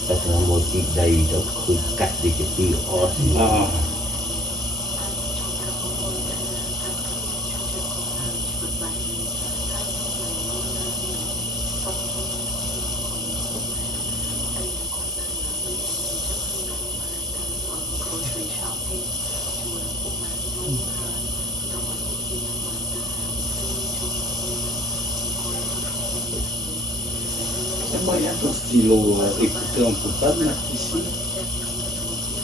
Parce que moi aussi, d'ailleurs, j'ai cru 4 des petits. Oh, c'est... Ah. C'est moyen ton stylo écouteur, on ne peut pas le mettre ici.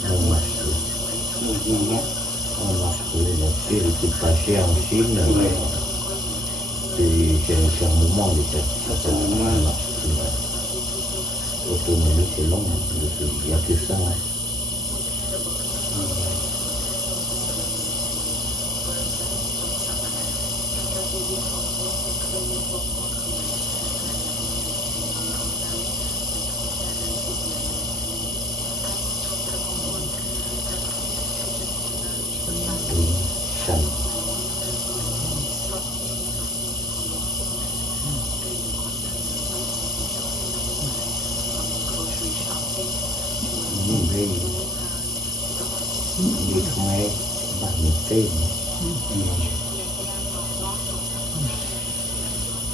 On marche plus. On marche plus. Là-dessus, les trucs pas chers en Chine, c'est un fermement, les têtes. Ça ne marche plus. L'autonomie, c'est long. Il n'y a que ça. Hein.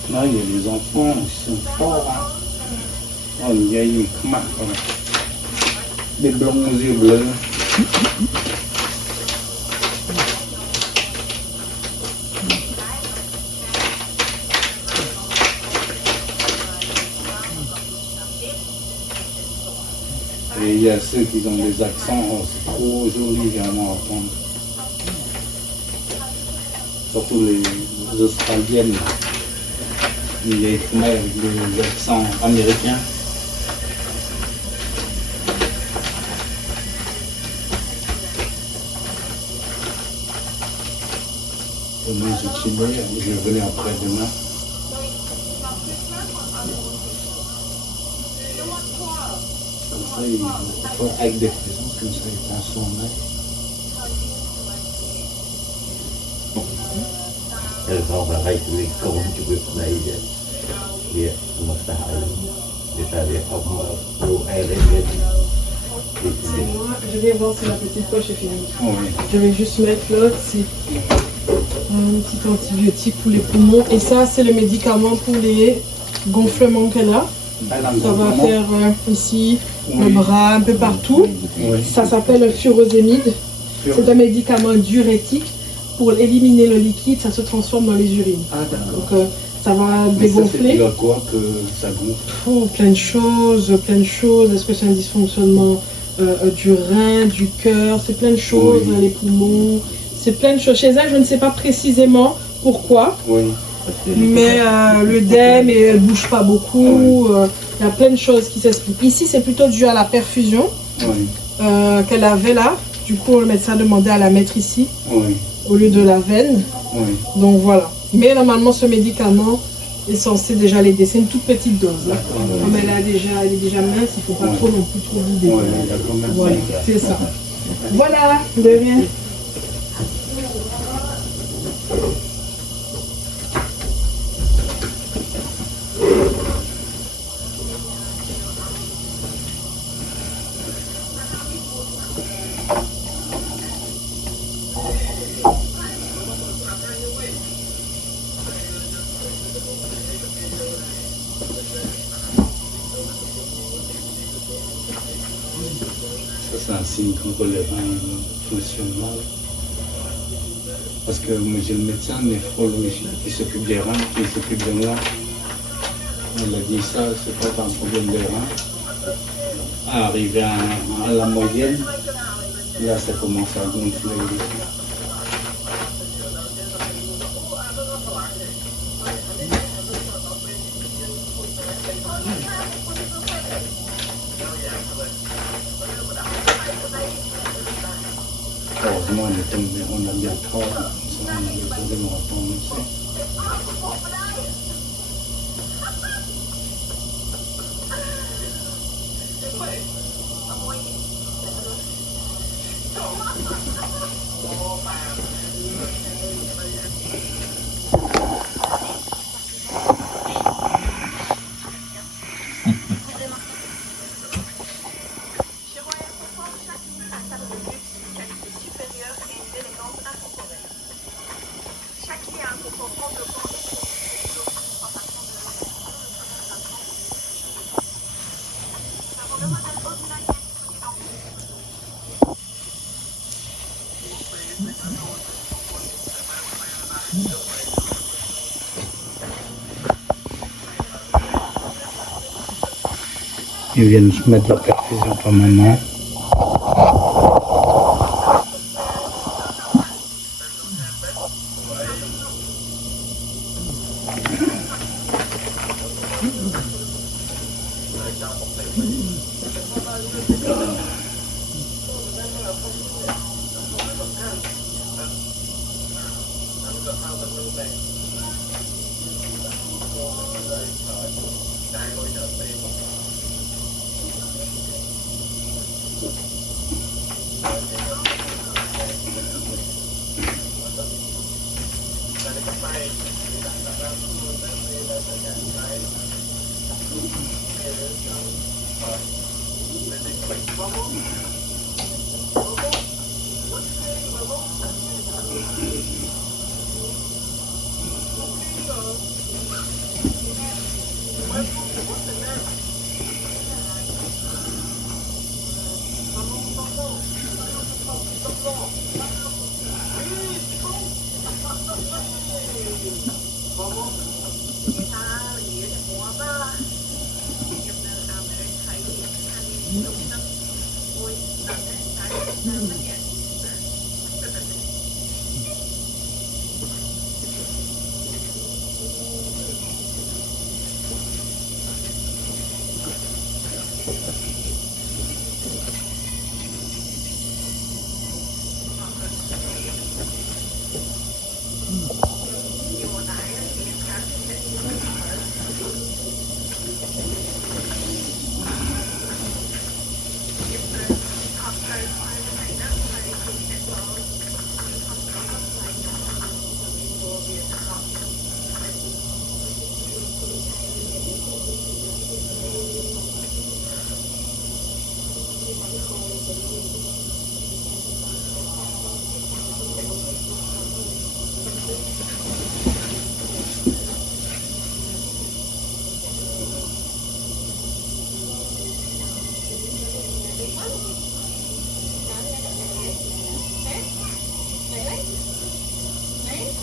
Là, il y a des enfants, ils sont forts. Hein. Oh, une vieille marque. Des blonds aux yeux bleus. Et il y a ceux qui ont des accents, oh, c'est trop joli vraiment à entendre. Surtout les Australiennes, les vieilles mères avec des accents américains. Demain j'ai chillé, je vais venir après demain. Comme ça, il faut avec des présents, comme ça il prend son nez. Eller så har jag inte mycket om att gå på mig. Det måste ha det där det kommer att är det. Je vais voir si la petite poche est finie. Oui. Je vais juste mettre là, c'est un petit antibiotique pour les poumons. Et ça, c'est le médicament pour les gonflements qu'elle a. Ça va faire ici, le bras, un peu partout. Oui. Ça s'appelle le furosémide. C'est un médicament diurétique. Pour éliminer le liquide, ça se transforme dans les urines. Ah d'accord. Donc ça va Mais ça c'est dégonfler. dû à quoi que ça gonfle? Oh, plein de choses, plein de choses. Est-ce que c'est un dysfonctionnement du rein, du cœur? C'est plein de choses, Oui. hein, les poumons. C'est plein de choses. Chez elle, je ne sais pas précisément pourquoi. Oui. Mais l'œdème, et elle bouge pas beaucoup. Il y a plein de choses qui s'expliquent. Ici, c'est plutôt dû à la perfusion Oui. qu'elle avait là. Du coup, le médecin a demandé à la mettre ici, Oui. au lieu de la veine. Oui. Donc voilà. Mais normalement, ce médicament est censé déjà l'aider. C'est une toute petite dose. Hein. D'accord. Comme elle est déjà mince, il ne faut pas trop non plus trop vider. Oui, d'accord, merci. Voilà, c'est ça. Voilà, de rien. Ça, c'est un signe qu'on les reins fonctionnent mal. Parce que moi, j'ai le médecin néphrologie qui s'occupe des reins, qui s'occupe de moi. Elle a dit ça, c'est pas un problème des reins. Arrivé à la moyenne, là, ça commence à gonfler. Heureusement, on est tombé, on a bien trop, comme ça, on est tombé dans la tombe aussi. Ils viennent se mettre la perfusion pour maman.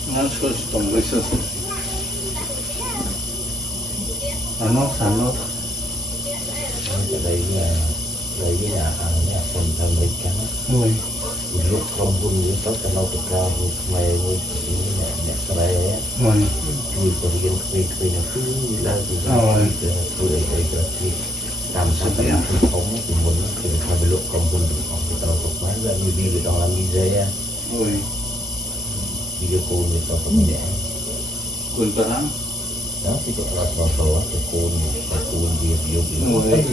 Non, je crois que je tomberai sur ça. Ah non, c'est un autre. Đây là nhà phần American. Oui. Lúc không vun với tất cả lâu tất cả với mày với nè cái Oui. người có riêng về nó cứ là từ từ đây thì làm sao để thành công thì muốn thì phải lúc không vun được không thì tao cũng nói là như đi về đó là như thế. Oui. Video call người ta cũng nhẹ. Quên phải lắm. Đó thì gọi là vào số cái call video cái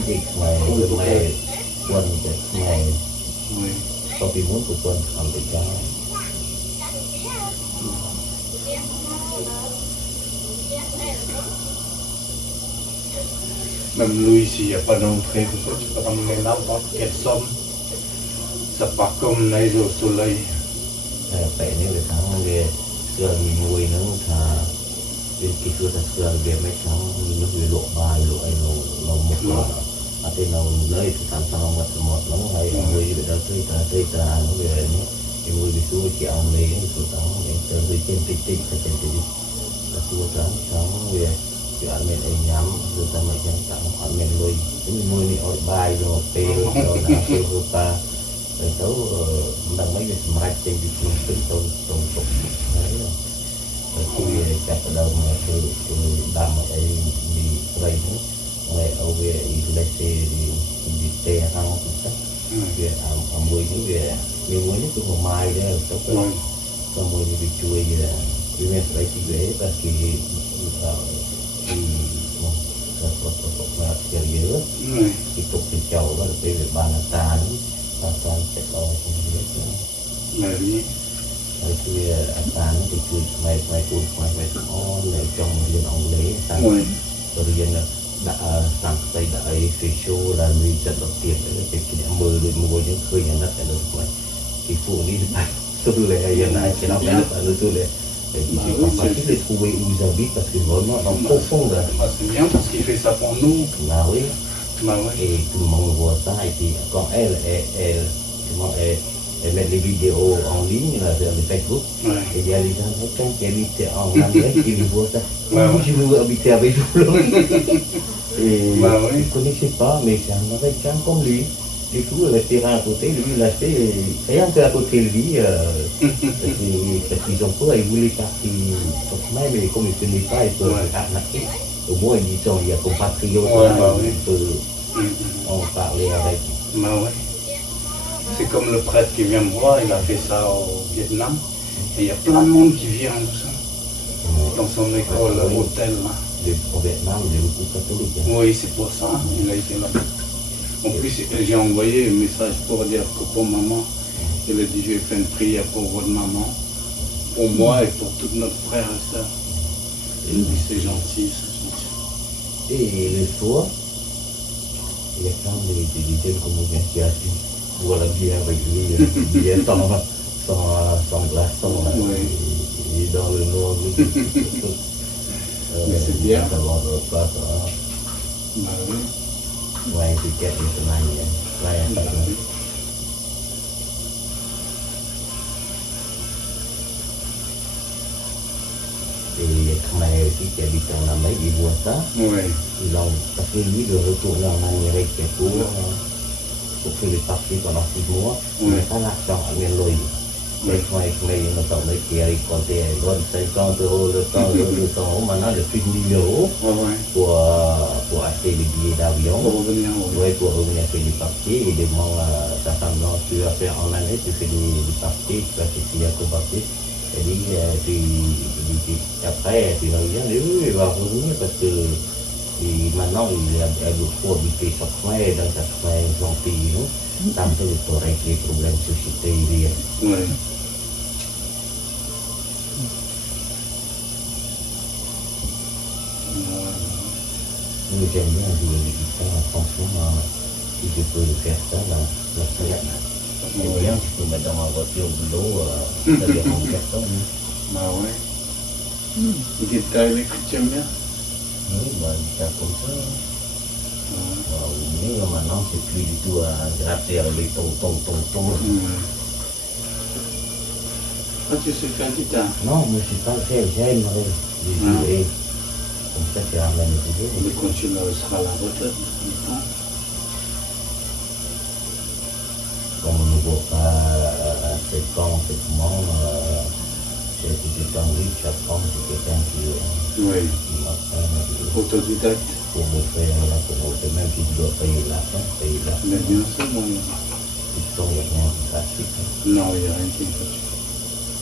gì mày quân cái mày Oui. có bị muốn của quân làm được cho Même nous ici, il n'y a pas d'entrée, tout ça, tu peux ramener n'importe quelle somme. Ça part comme neige au soleil. phải nếu người thắng về xưa mình nuôi nó thà bên kia xưa thật xưa về mấy cháu nó về lộ bài lộ ấy nó một là ở trên nó nơi thì làm sao mà một nó hay người về đó tới ta nó về nó thì người bị xua chỉ ông lấy số trắng để tới trên tích là xua trắng về thì anh mình ấy nhắm rồi ta mới nhắm tặng anh mình nuôi chúng nuôi đi ở bài rồi pê rồi là pê rồi ta rồi tấu đang mấy việc mai trên đi cùng tính tôn tục đấy rồi khi chặt đầu mà từ đam ở đây đi đây này ở về lại đi tè hàng cũng chắc về mùi những về nhiều mùi những cái mai đấy tấu cái mùi đi chui về vì mình phải chỉ về và khi mà chơi dứa thì tục thì chầu đó là về bàn ta sẽ lo không biết Mais oui. rồi khi ta nó thì chui mày on để trong riêng ông lấy sang Oui. rồi riêng đã sang tay đã facial là mình rất là tiền đấy cái mưa rồi mua những khơi nhà đất để được rồi thì phụ đi phải tôi lại hiện nay cái nó bé là tôi lại để qui fait campagne, les trouver où ils habitent parce que vraiment dans le profondeur. Bah, c'est bien parce qu'il fait ça pour nous. Bah oui. Bah oui. Et tout le monde voit ça et puis quand elle met les vidéos en ligne là, sur le Facebook, Ouais. et il y a les Américains qui habitent en Amérique qui voient ça. Ouais, Moi ouais. je veux habiter avec vous là. Et Bah oui. je ne connaissais pas mais c'est un Américain comme lui. Du coup, le terrain à côté, lui, il a acheté rien qu'à côté de lui, parce qu'ils ont peur, ils voulaient partir même, mais comme ils ne connaissent pas, ils peuvent arnaquer. Au moins, ils disent, il y a compatriotes, Ouais, là, bah oui. ils peuvent en parler avec. Bah ouais. C'est comme le prêtre qui vient me voir, il a fait ça au Vietnam. Et il y a plein de monde qui vient, tout ça. Dans son école, hôtel, là. Au Vietnam, il y a beaucoup de catholiques. Hein. Oui, c'est pour ça, il a été là. En plus, j'ai envoyé un message pour dire que pour maman, il a dit, je vais faire une prière pour votre maman, pour moi et pour tous nos frères et sœurs. Il me dit, c'est gentil, c'est gentil. Et le soir, il y a plein de jeunes comme vous qui assis. Voilà, bien avec lui, bien sans glaçon, là. Oui. Et dans le noir, Mais c'est bien. Avant le repas, Bah oui. ngoài thì kết thì tụi này ngoài Bah oui. thì Khmer khi trẻ bị trong làm mấy bị vua đó Oui. thì lòng ta cứ nghĩ được cái tụi nào này người đây trẻ cũ pour faire les papiers pendant 6 mois, Oui. mais pas l'argent, il y a l'œil. Mais il me semble qu'il y a compté 50 €, le temps, 200 €, maintenant de plus de 1000 € Ouais. pour acheter les billets d'avion. Pour revenir, ouais. Oui, pour revenir faire des papiers. Il demande à sa femme, non, tu vas faire en année, tu fais des papiers, tu vas essayer à ton papier. Elle dit, puis après, puis il revient, oui, il va revenir parce que maintenant, il a beaucoup habité sur chemin, dans sa chemin, ils ont payé nous. Ça me fait pour régler les problèmes de société. Ouais. Mais j'aime bien jouer les guitares, franchement, si je peux faire ça, là, c'est bien, tu peux mettre dans ma voiture au boulot, ça dérange personne. Hein. Bah ouais. Guitare électrique, tu aimes bien? Oui, bah, une guitare comme ça. Oui, maintenant, c'est plus du tout à gratter avec les tons. Ah, tu sais faire guitare? Non, mais je ne sais pas faire, j'aimerais les jouer. Comme ça, tu ramènes les jouer. Mais quand tu sera à la retraite, Comme on ne voit pas c'est quand, c'est comment, c'est quelqu'un riche, j'apprends, c'est quelqu'un qui oui. m'apprend. Autodidacte. Pour me faire, même si tu dois payer la fin, Mais bien sûr, non. Il n'y a rien de gratuit. Non, il n'y a rien qui est gratuit.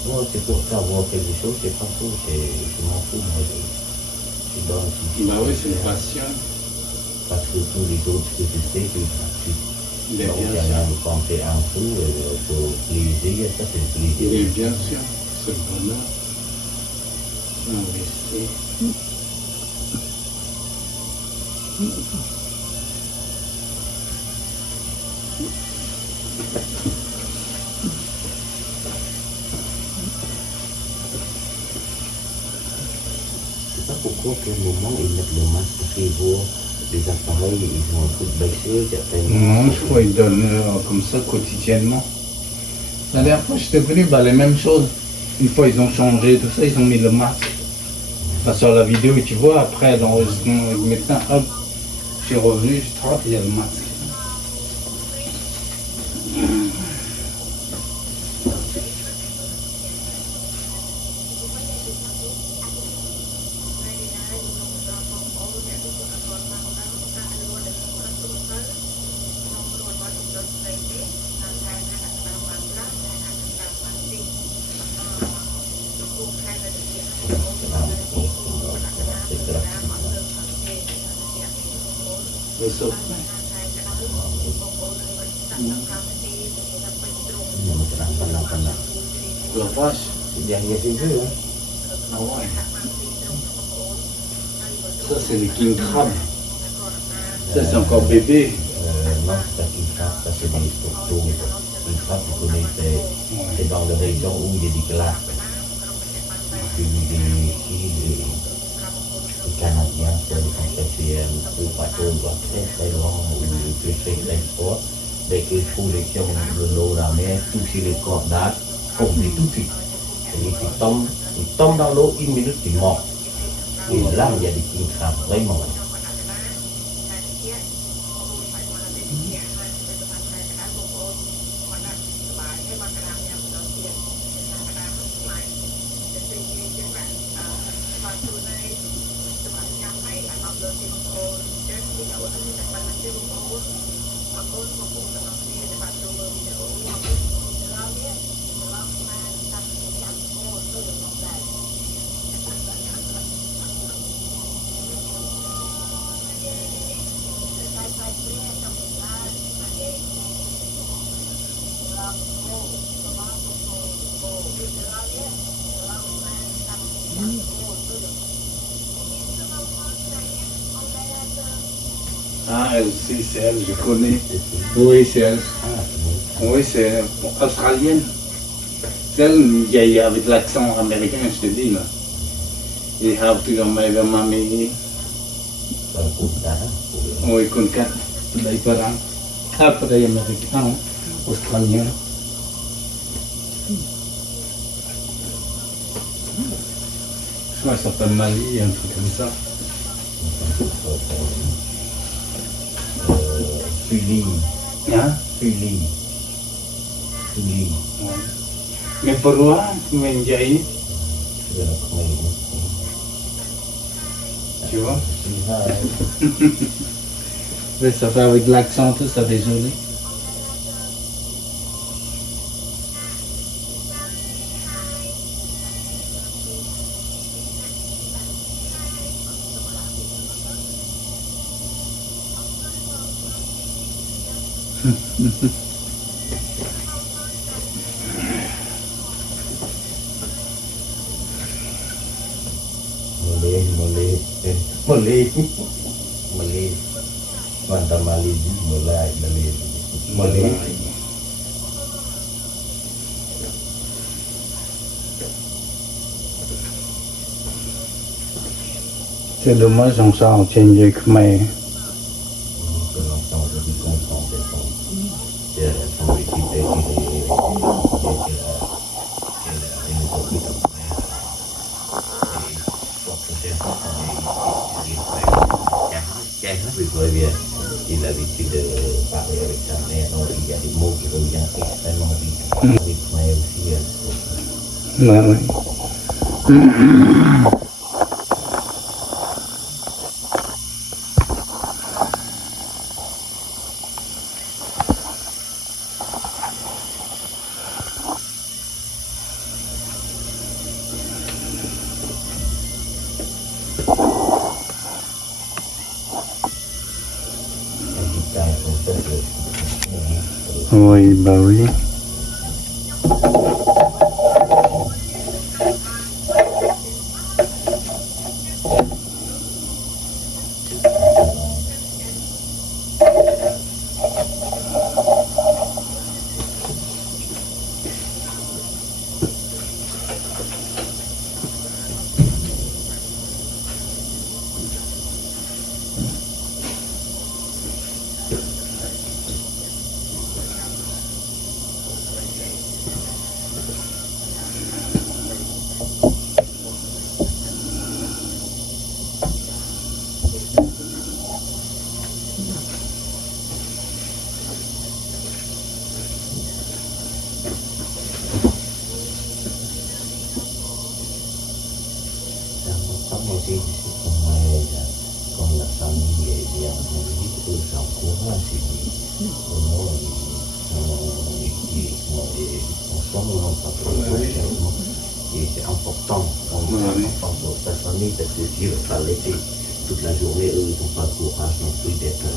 Moi, c'est pour savoir quelque chose, c'est pas tout, je m'en fous, moi, je donne si Bah oui, c'est une passion. Parce que tous les autres que tu sais, c'est gratuit. Mais Donc, il y bien a rien sûr. de compter un sou, pour plaisir, ça c'est le plaisir. Mais bien sûr, c'est le bonheur. Tu investis. Je sais pas pourquoi, quel moment ils mettent le masque, parce qu'ils voient les appareils, ils ont un coup de baissé, certainement. Non, je crois qu'ils donnent comme ça quotidiennement. La dernière fois j'étais venu, bah, les mêmes choses. Une fois ils ont changé tout ça, ils ont mis le masque. Bah, sur la vidéo, tu vois, après l'enregistrement avec le médecin, hop, j'ai revenu, je trappe, il y a le masque. Le saut. La vache. C'est derrière ses yeux, hein. Ah ouais. Ça c'est le king crab. Ça c'est encore bébé. Non, c'est pas qu'il frappe, ça c'est des photos. Qu'il frappe, tu connais, c'est dans la région où il y a des glaces. Puis des Canadiens, soit des Français, au bateau, va très très loin, où il peut très très fort. Dès qu'il faut les qui ont de l'eau dans la mer, toucher les cordages, tomber tout de suite. Et il tombe dans l'eau, 1 minute, il est mort. Et là, il y a des king crabs, vraiment. Ah, elle aussi, c'est elle, je connais. Oui, c'est elle. Oui, c'est australienne. C'est elle, il y a avec l'accent américain, je te dis là. Et how to make mommy. Oui, kunkat. Dari perang. Apa dari Amerika, Australia. Je crois que ça s'appelle Mali, un truc comme ça. Philly. Hein? Fili. Fili. Ouais. Mais pour moi, Menjai, C'est la première. tu vois? Mais ça fait avec l'accent, tout, ça fait joli. Malay. Mantap Malay, Malay. C'est dommage, on s'en tient avec mais Que l'ensemble du comprend son équipe et il a l'habitude de parler avec sa mère, donc il y a des mots qui reviennent extrêmement vite. Avec moi aussi, ouais, ouais. Oui, bah oui. Et c'est important pour sa famille parce que Dieu va pas laisser toute la journée, eux ils n'ont pas le courage non plus d'être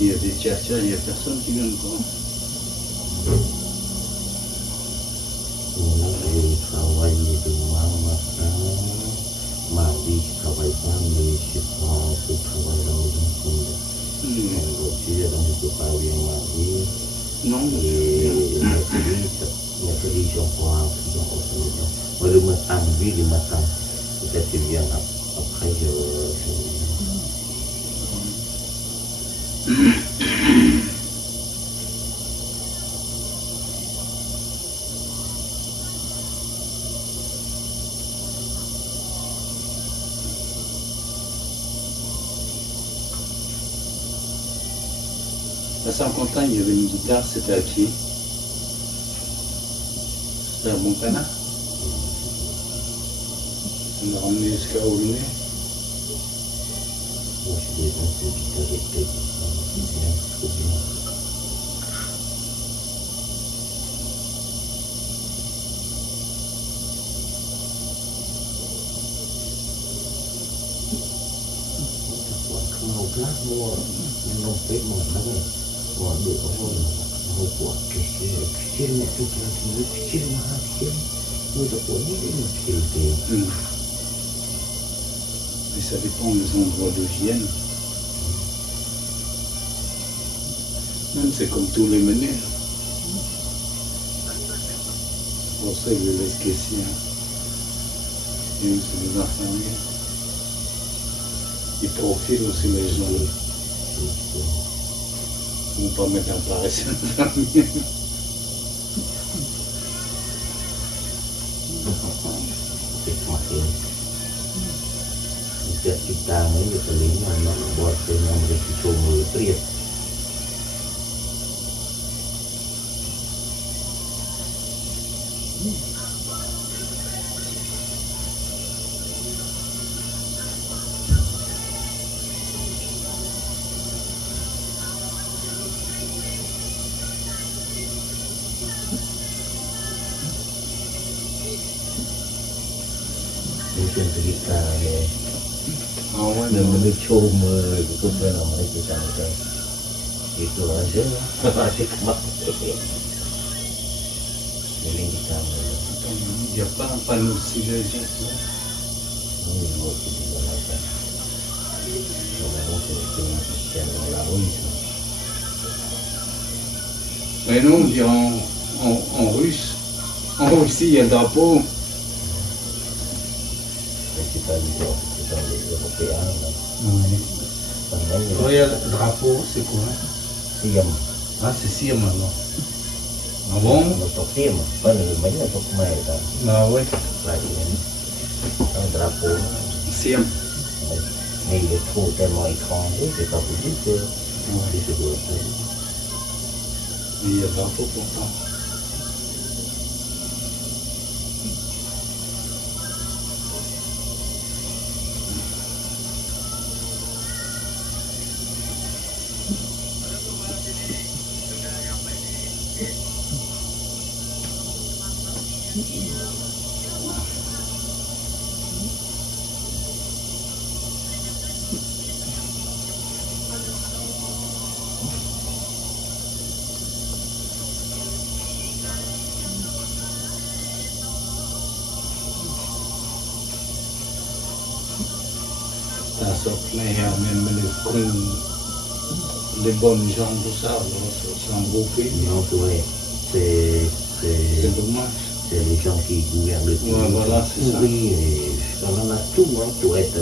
Il y a des tchatchas, il n'y a personne qui vient quoi. J'ai travaillé demain matin, mardi je travaille pas, mais je prends le travail à la maison comme en voiture, donc je peux pas aller mardi. Non, Et mercredi j'envoie un client au maison. Moi le matin, lui le matin, peut-être qu'il vient après je à Saint-Quentin, il y avait une guitare, c'était à qui? C'était à Montana. On l'a ramené jusqu'à Aulnay. moi je suis déjà un peu avec c'est bien, trop bien. Mua non biết mà nó này gọi được có hồi của cái chiên này tôi chỉ là chiên mà chiên người ta cũng biết đến một kiểu tiền. Mais ça dépend des endroits d'où ils viennent. Même c'est comme tous les menus. Pour ça, ils le laissent caissier. Et c'est des infirmiers. Ils profitent aussi les gens. Ils ne vont pas mettre un plat sur l'infirmier. C'est tranquille. kita ini ketelinga buat dengan resiko mulut. Mungkin kita ya. Awal Dan menuju kepada mereka sangat itu aja masih kemarin ini kita il n'y a pas un panneau de silesia. ini mau kita lakukan kalau kita Christian lalu Mais non, on dit en russe. En Russie, il y a le drapeau. kita juga kita Européen Regarde, le drapeau, c'est quoi? siam Ah, c'est cire maintenant. Ah bon? untuk siam kan banyak untuk mereka Ah ouais. lagi un drapeau Cire. mais il est trop tellement étranger c'est pas possible que c'est ce que Il y a le drapeau pourtant. Ça sort, mais même les cons, les bonnes gens, tout ça, c'est un beau pays. non ouais c'est C'est dommage. c'est les gens qui gouvernent le pays. Ouais, voilà, c'est ça. Oui, et on en a tout pour être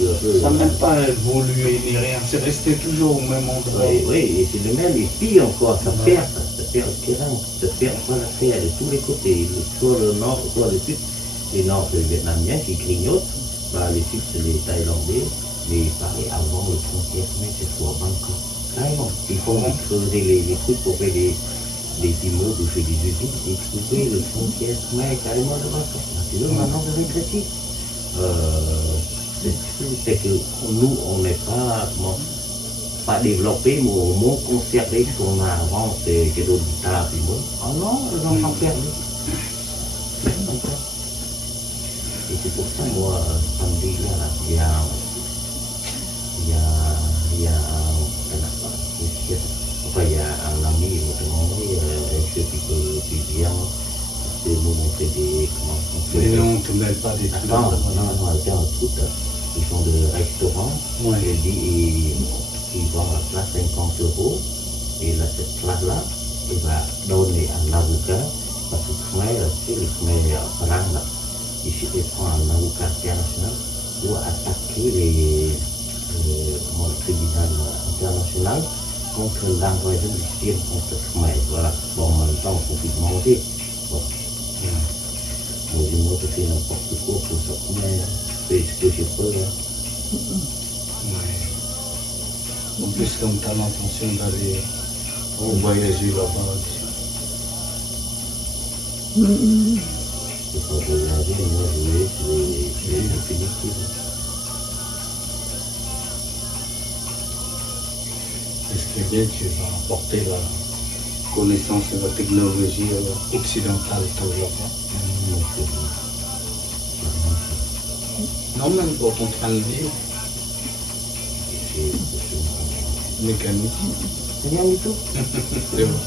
heureux. Ça n'a même pas évolué ni rien, c'est resté toujours au même endroit. Oui, oui, et c'est le même, et pire encore, ça perd le terrain, ça perd pas la terre de tous les côtés, soit le nord, soit le sud. Les nord, c'est les Vietnamiens qui grignotent, le sud, c'est les Thaïlandais, mais pareil, avant le frontière, mais c'est soit Bangkok. Carrément, il faut creuser les trucs pour faire des immeubles, ou faire des usines, et trouver le frontière, mais carrément de Bangkok. Tu veux, maintenant, de régresser. C'est que nous, on n'est pas développé, mais au moins conservé ce qu'on a avant, c'est que d'autres guitares, puis bon. Oh non, les enfants perdus. Et c'est pour ça, moi, samedi, là, il y a un ami, qui vient de nous montrer comment on fait. Mais non, on ne te mêle pas des trucs. Attends, non, attends, écoute, ils font de restaurants, Ouais. ils vendent la place 50 €, et là, cette place-là, il va donner à un avocat, parce que le Khmer perang là, il prend un avocat international pour attaquer le tribunal international contre l'envoyé du système contre le Khmer. Voilà, bon, en même temps, il faut plus manger. Bon. Moi, je me fais n'importe quoi pour ça, mais c'est ce que je peux. Ouais. En plus, comme tu as l'intention d'aller voyager là-bas. C'est pas voyager, moi, je vais définitive. Est-ce que bien tu vas apporter la connaissance et la technologie occidentale au Japon? Non, même pour ton train de vie, mécanique. Rien du tout. C'est bon.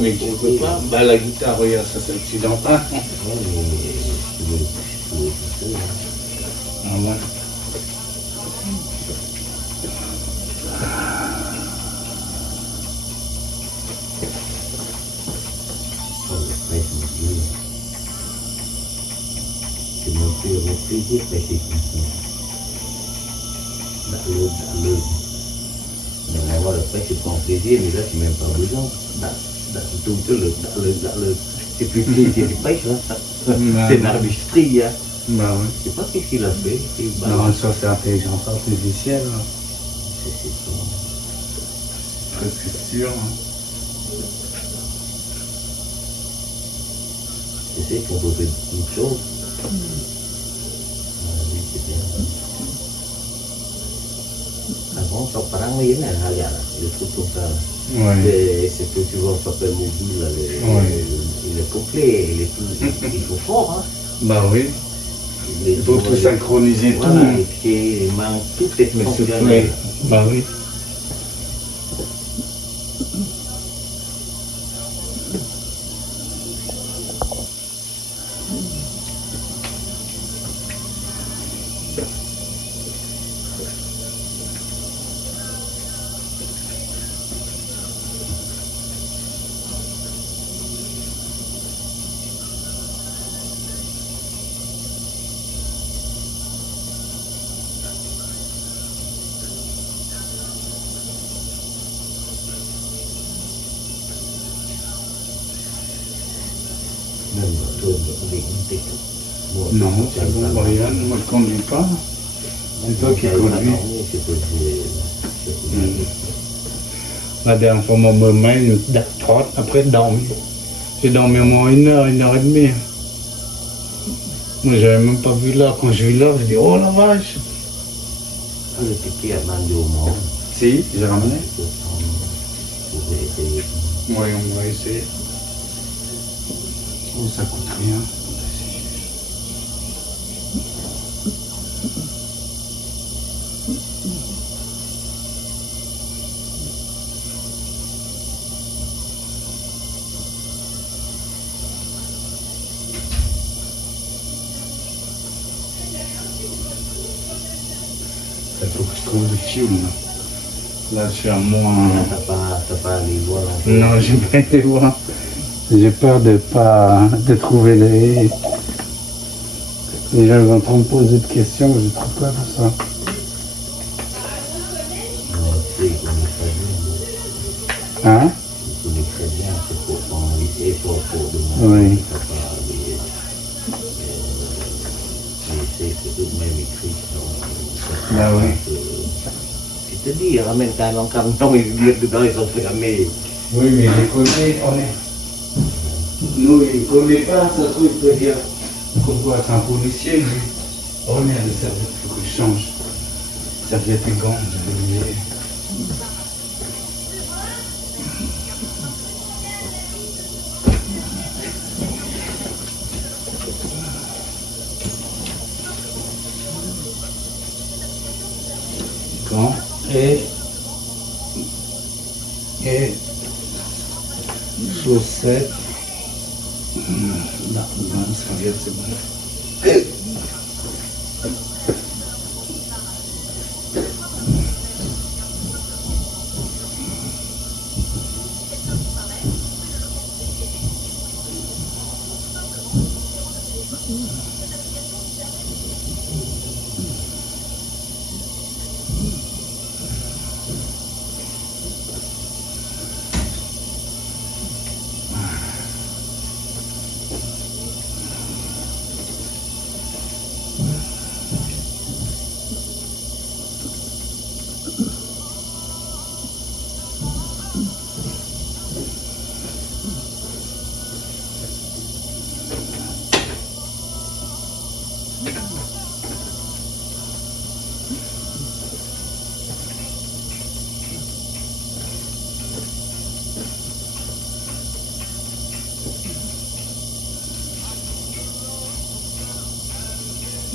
Mais tu peux pas. Bah, la guitare, regarde, ça c'est occidental. Ouais, mais je veux tout seul. Ah ouais. C'est mon plaisir pratique maintenant. Le. Mais avoir le fait, c'est pas un plaisir, mais là, c'est même pas besoin. Tout le. C'est plus plaisir du pêche, là. C'est une industrie, hein. Bah oui. Je sais pas qu'est-ce qu'il a fait. Non, ça c'est intelligence artificielle. Hein. C'est tout. Presque sûr. Hein. Tu sais qu'on peut faire une chose. Oui, c'est bien. Avant, ça parle rien, regarde, les trucs comme ça. Ouais. C'est que tu vois, ça s'appelle mobile, là, Ouais. il est complet, il faut fort, hein. Bah oui. Les Il faut tout synchroniser voilà, tout. les pieds, les mains, tout est Mais c'est fonctionnel. Bah oui. Même toi, les goûter. Non, c'est bon, Brian, moi je conduis pas. C'est toi qui conduis. La dernière fois, mon maman, il nous trotte après dormir. J'ai dormi au moins 1 heure et demie. Moi, j'avais même pas vu l'heure. Quand j'ai vu l'heure, j'ai dit, oh la vache. Le ticket a demandé au monde. Si, j'ai ramené. Vous pouvez essayer. Oui, on va essayer. Oh, ça coûte rien. Il faut que je trouve le film. Là, je suis à moins. T'as pas allé voir. Non, j'ai pas été voir. J'ai peur de trouver les gens vont trop me poser de questions, j'ai trop peur de ça. Non, tu sais, il connaît très bien. Hein? Il connaît très bien, c'est pour ton effort pour demander. Oui. C'est tout de même écrit. Bah oui. Tu te dis, il ramène quand même un camion, il vient dedans, ils sont fermés. Oui, mais les connaît, on est. Nous, il ne connaît pas, ça se trouve, il peut dire pourquoi c'est un policier, lui. Oh merde, le serviette, il faut que je change. Serviette et gants, j'avais oublié. Gants et chaussettes. Non, serviette, c'est bon.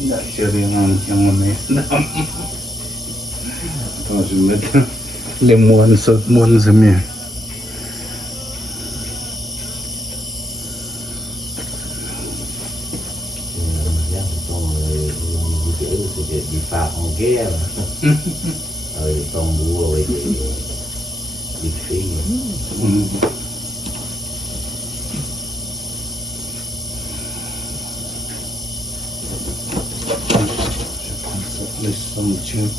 Là, j'ai rien qui en est. Attends, je vais mettre les moines, ça, moines, c'est mieux. C'est des phares en guerre, avec les tambours, avec les cris. Les sommitueux,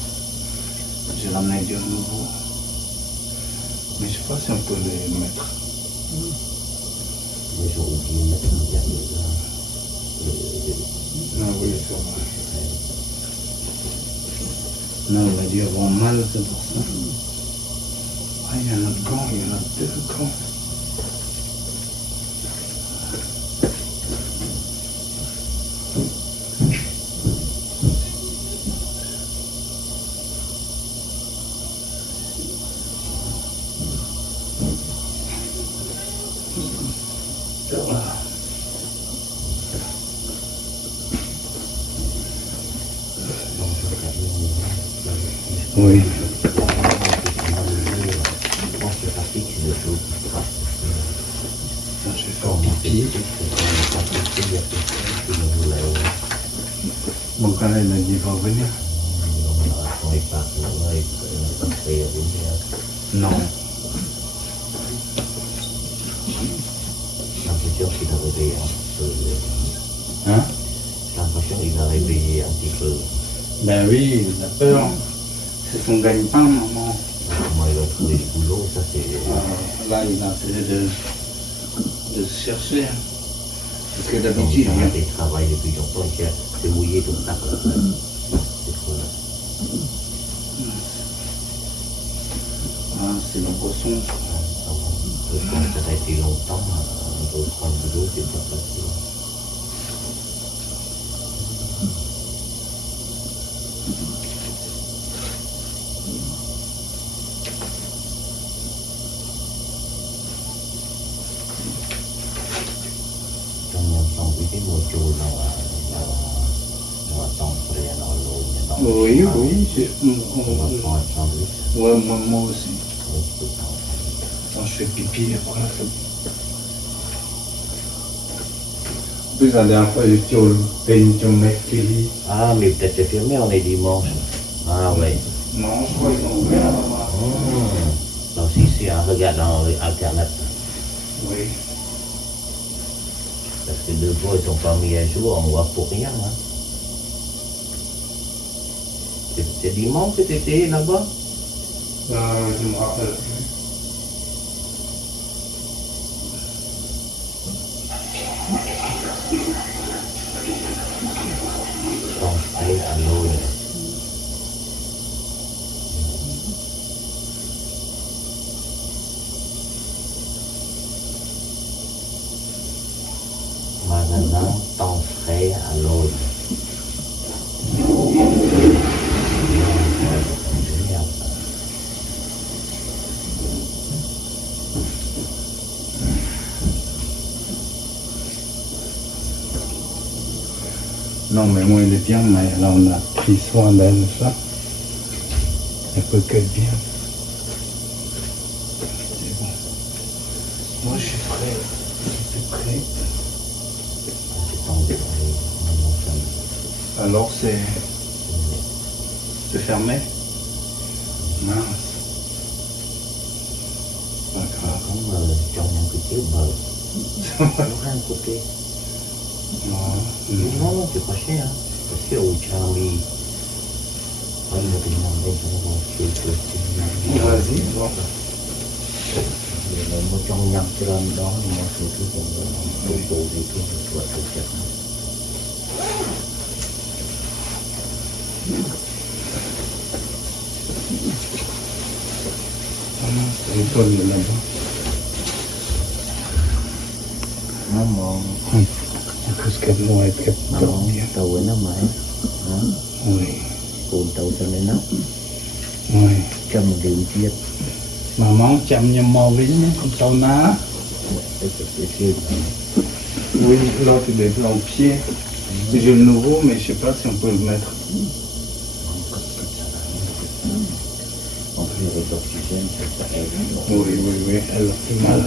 j'ai ramené du nouveau. Mais je sais pas si on peut les mettre. Mais j'ai oublié de mettre un dernier là. Ah oui, c'est vrai. Là, on va dire avoir mal, c'est pour ça. Ah, il y a un autre gant, il y en a 2 gants. Oui. Je vais faire mon pied. Mon canal il a dit il va venir. Non. J'ai l'impression qu'il a réveillé un peu. Hein? J'ai l'impression qu'il a réveillé un petit peu. Ben oui, il a peur. C'est son gagne-pain, maman. Comment il va trouver le boulot, ça c'est... Là, il a essayé de se chercher. Hein. Parce que d'habitude, Il a des travails depuis longtemps, c'est mouillé tout ça. C'est trop là. Ah, c'est le poisson. Quand ça a été longtemps, on peut prendre le boulot, c'est pas facile. Oui, oui, ouais, moi aussi. Quand je fais pipi, après. En plus, la dernière fois, j'ai fait le mec qui lit. Ah, mais peut-être c'est fermé, on est dimanche. Ah, ouais. Non, je crois qu'ils ont ouvert là-bas. Donc, si c'est un regard dans Internet. Oui. Parce que 2 fois, ils sont pas mis à jour, on voit pour rien. Hein. C'est dimanche que tu étais là-bas? Je me rappelle plus. Pensez à l'eau. Magasin ton frère à l'eau. Non, mais moi, il est bien, mais là, on a pris soin d'elle, ça. Elle peut que être bien. C'est bon. Moi, je suis prêt. Je suis prêt. Alors, c'est fermé? Mince. Pas grave. Trong một cái chiếc bờ nó ăn của kia nó chỉ có xe có xe ủ trà mì có nhiều cái món đây cho nó chiều Vas-y, bon. một trong nhằm cho đó là một số thứ của nó đồ gì kia của tổ chức Une tonne là-bas. Maman. Parce qu'elle doit être Maman, tàu với nó máy. Oui. Cồn tàu cho nên nó. Oui. Cho mình đường chiết. Maman, chăm nhầm mò với nhé, con tàu ná. Oui, là tu dois être en pied. J'ai le nouveau, mais je sais pas si on peut le mettre. Avec l'oxygène, ça aide. Oui, elle a fait mal.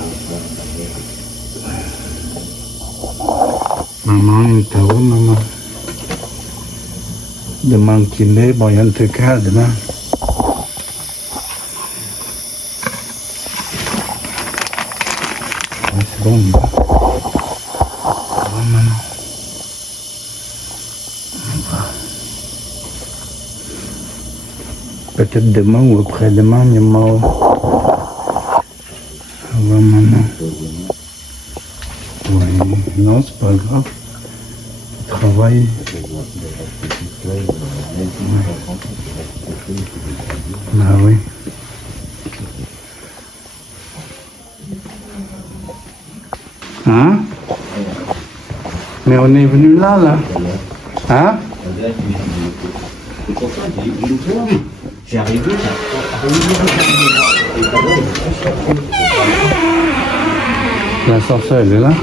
Maman, une tàu, maman. Demain qu'il est, bon, il y a un truc à demain. C'est bon, maman. C'est bon, maman. Peut-être demain ou après-demain, il y a mort. Ça va, maman. Oui, non, c'est pas grave. Tu travailles. voyez. Ah oui. Hein? Mais on est venu là. Hein? C'est pour ça que j'ai une peur. J'ai arrivé. L'ascenseur, elle est là.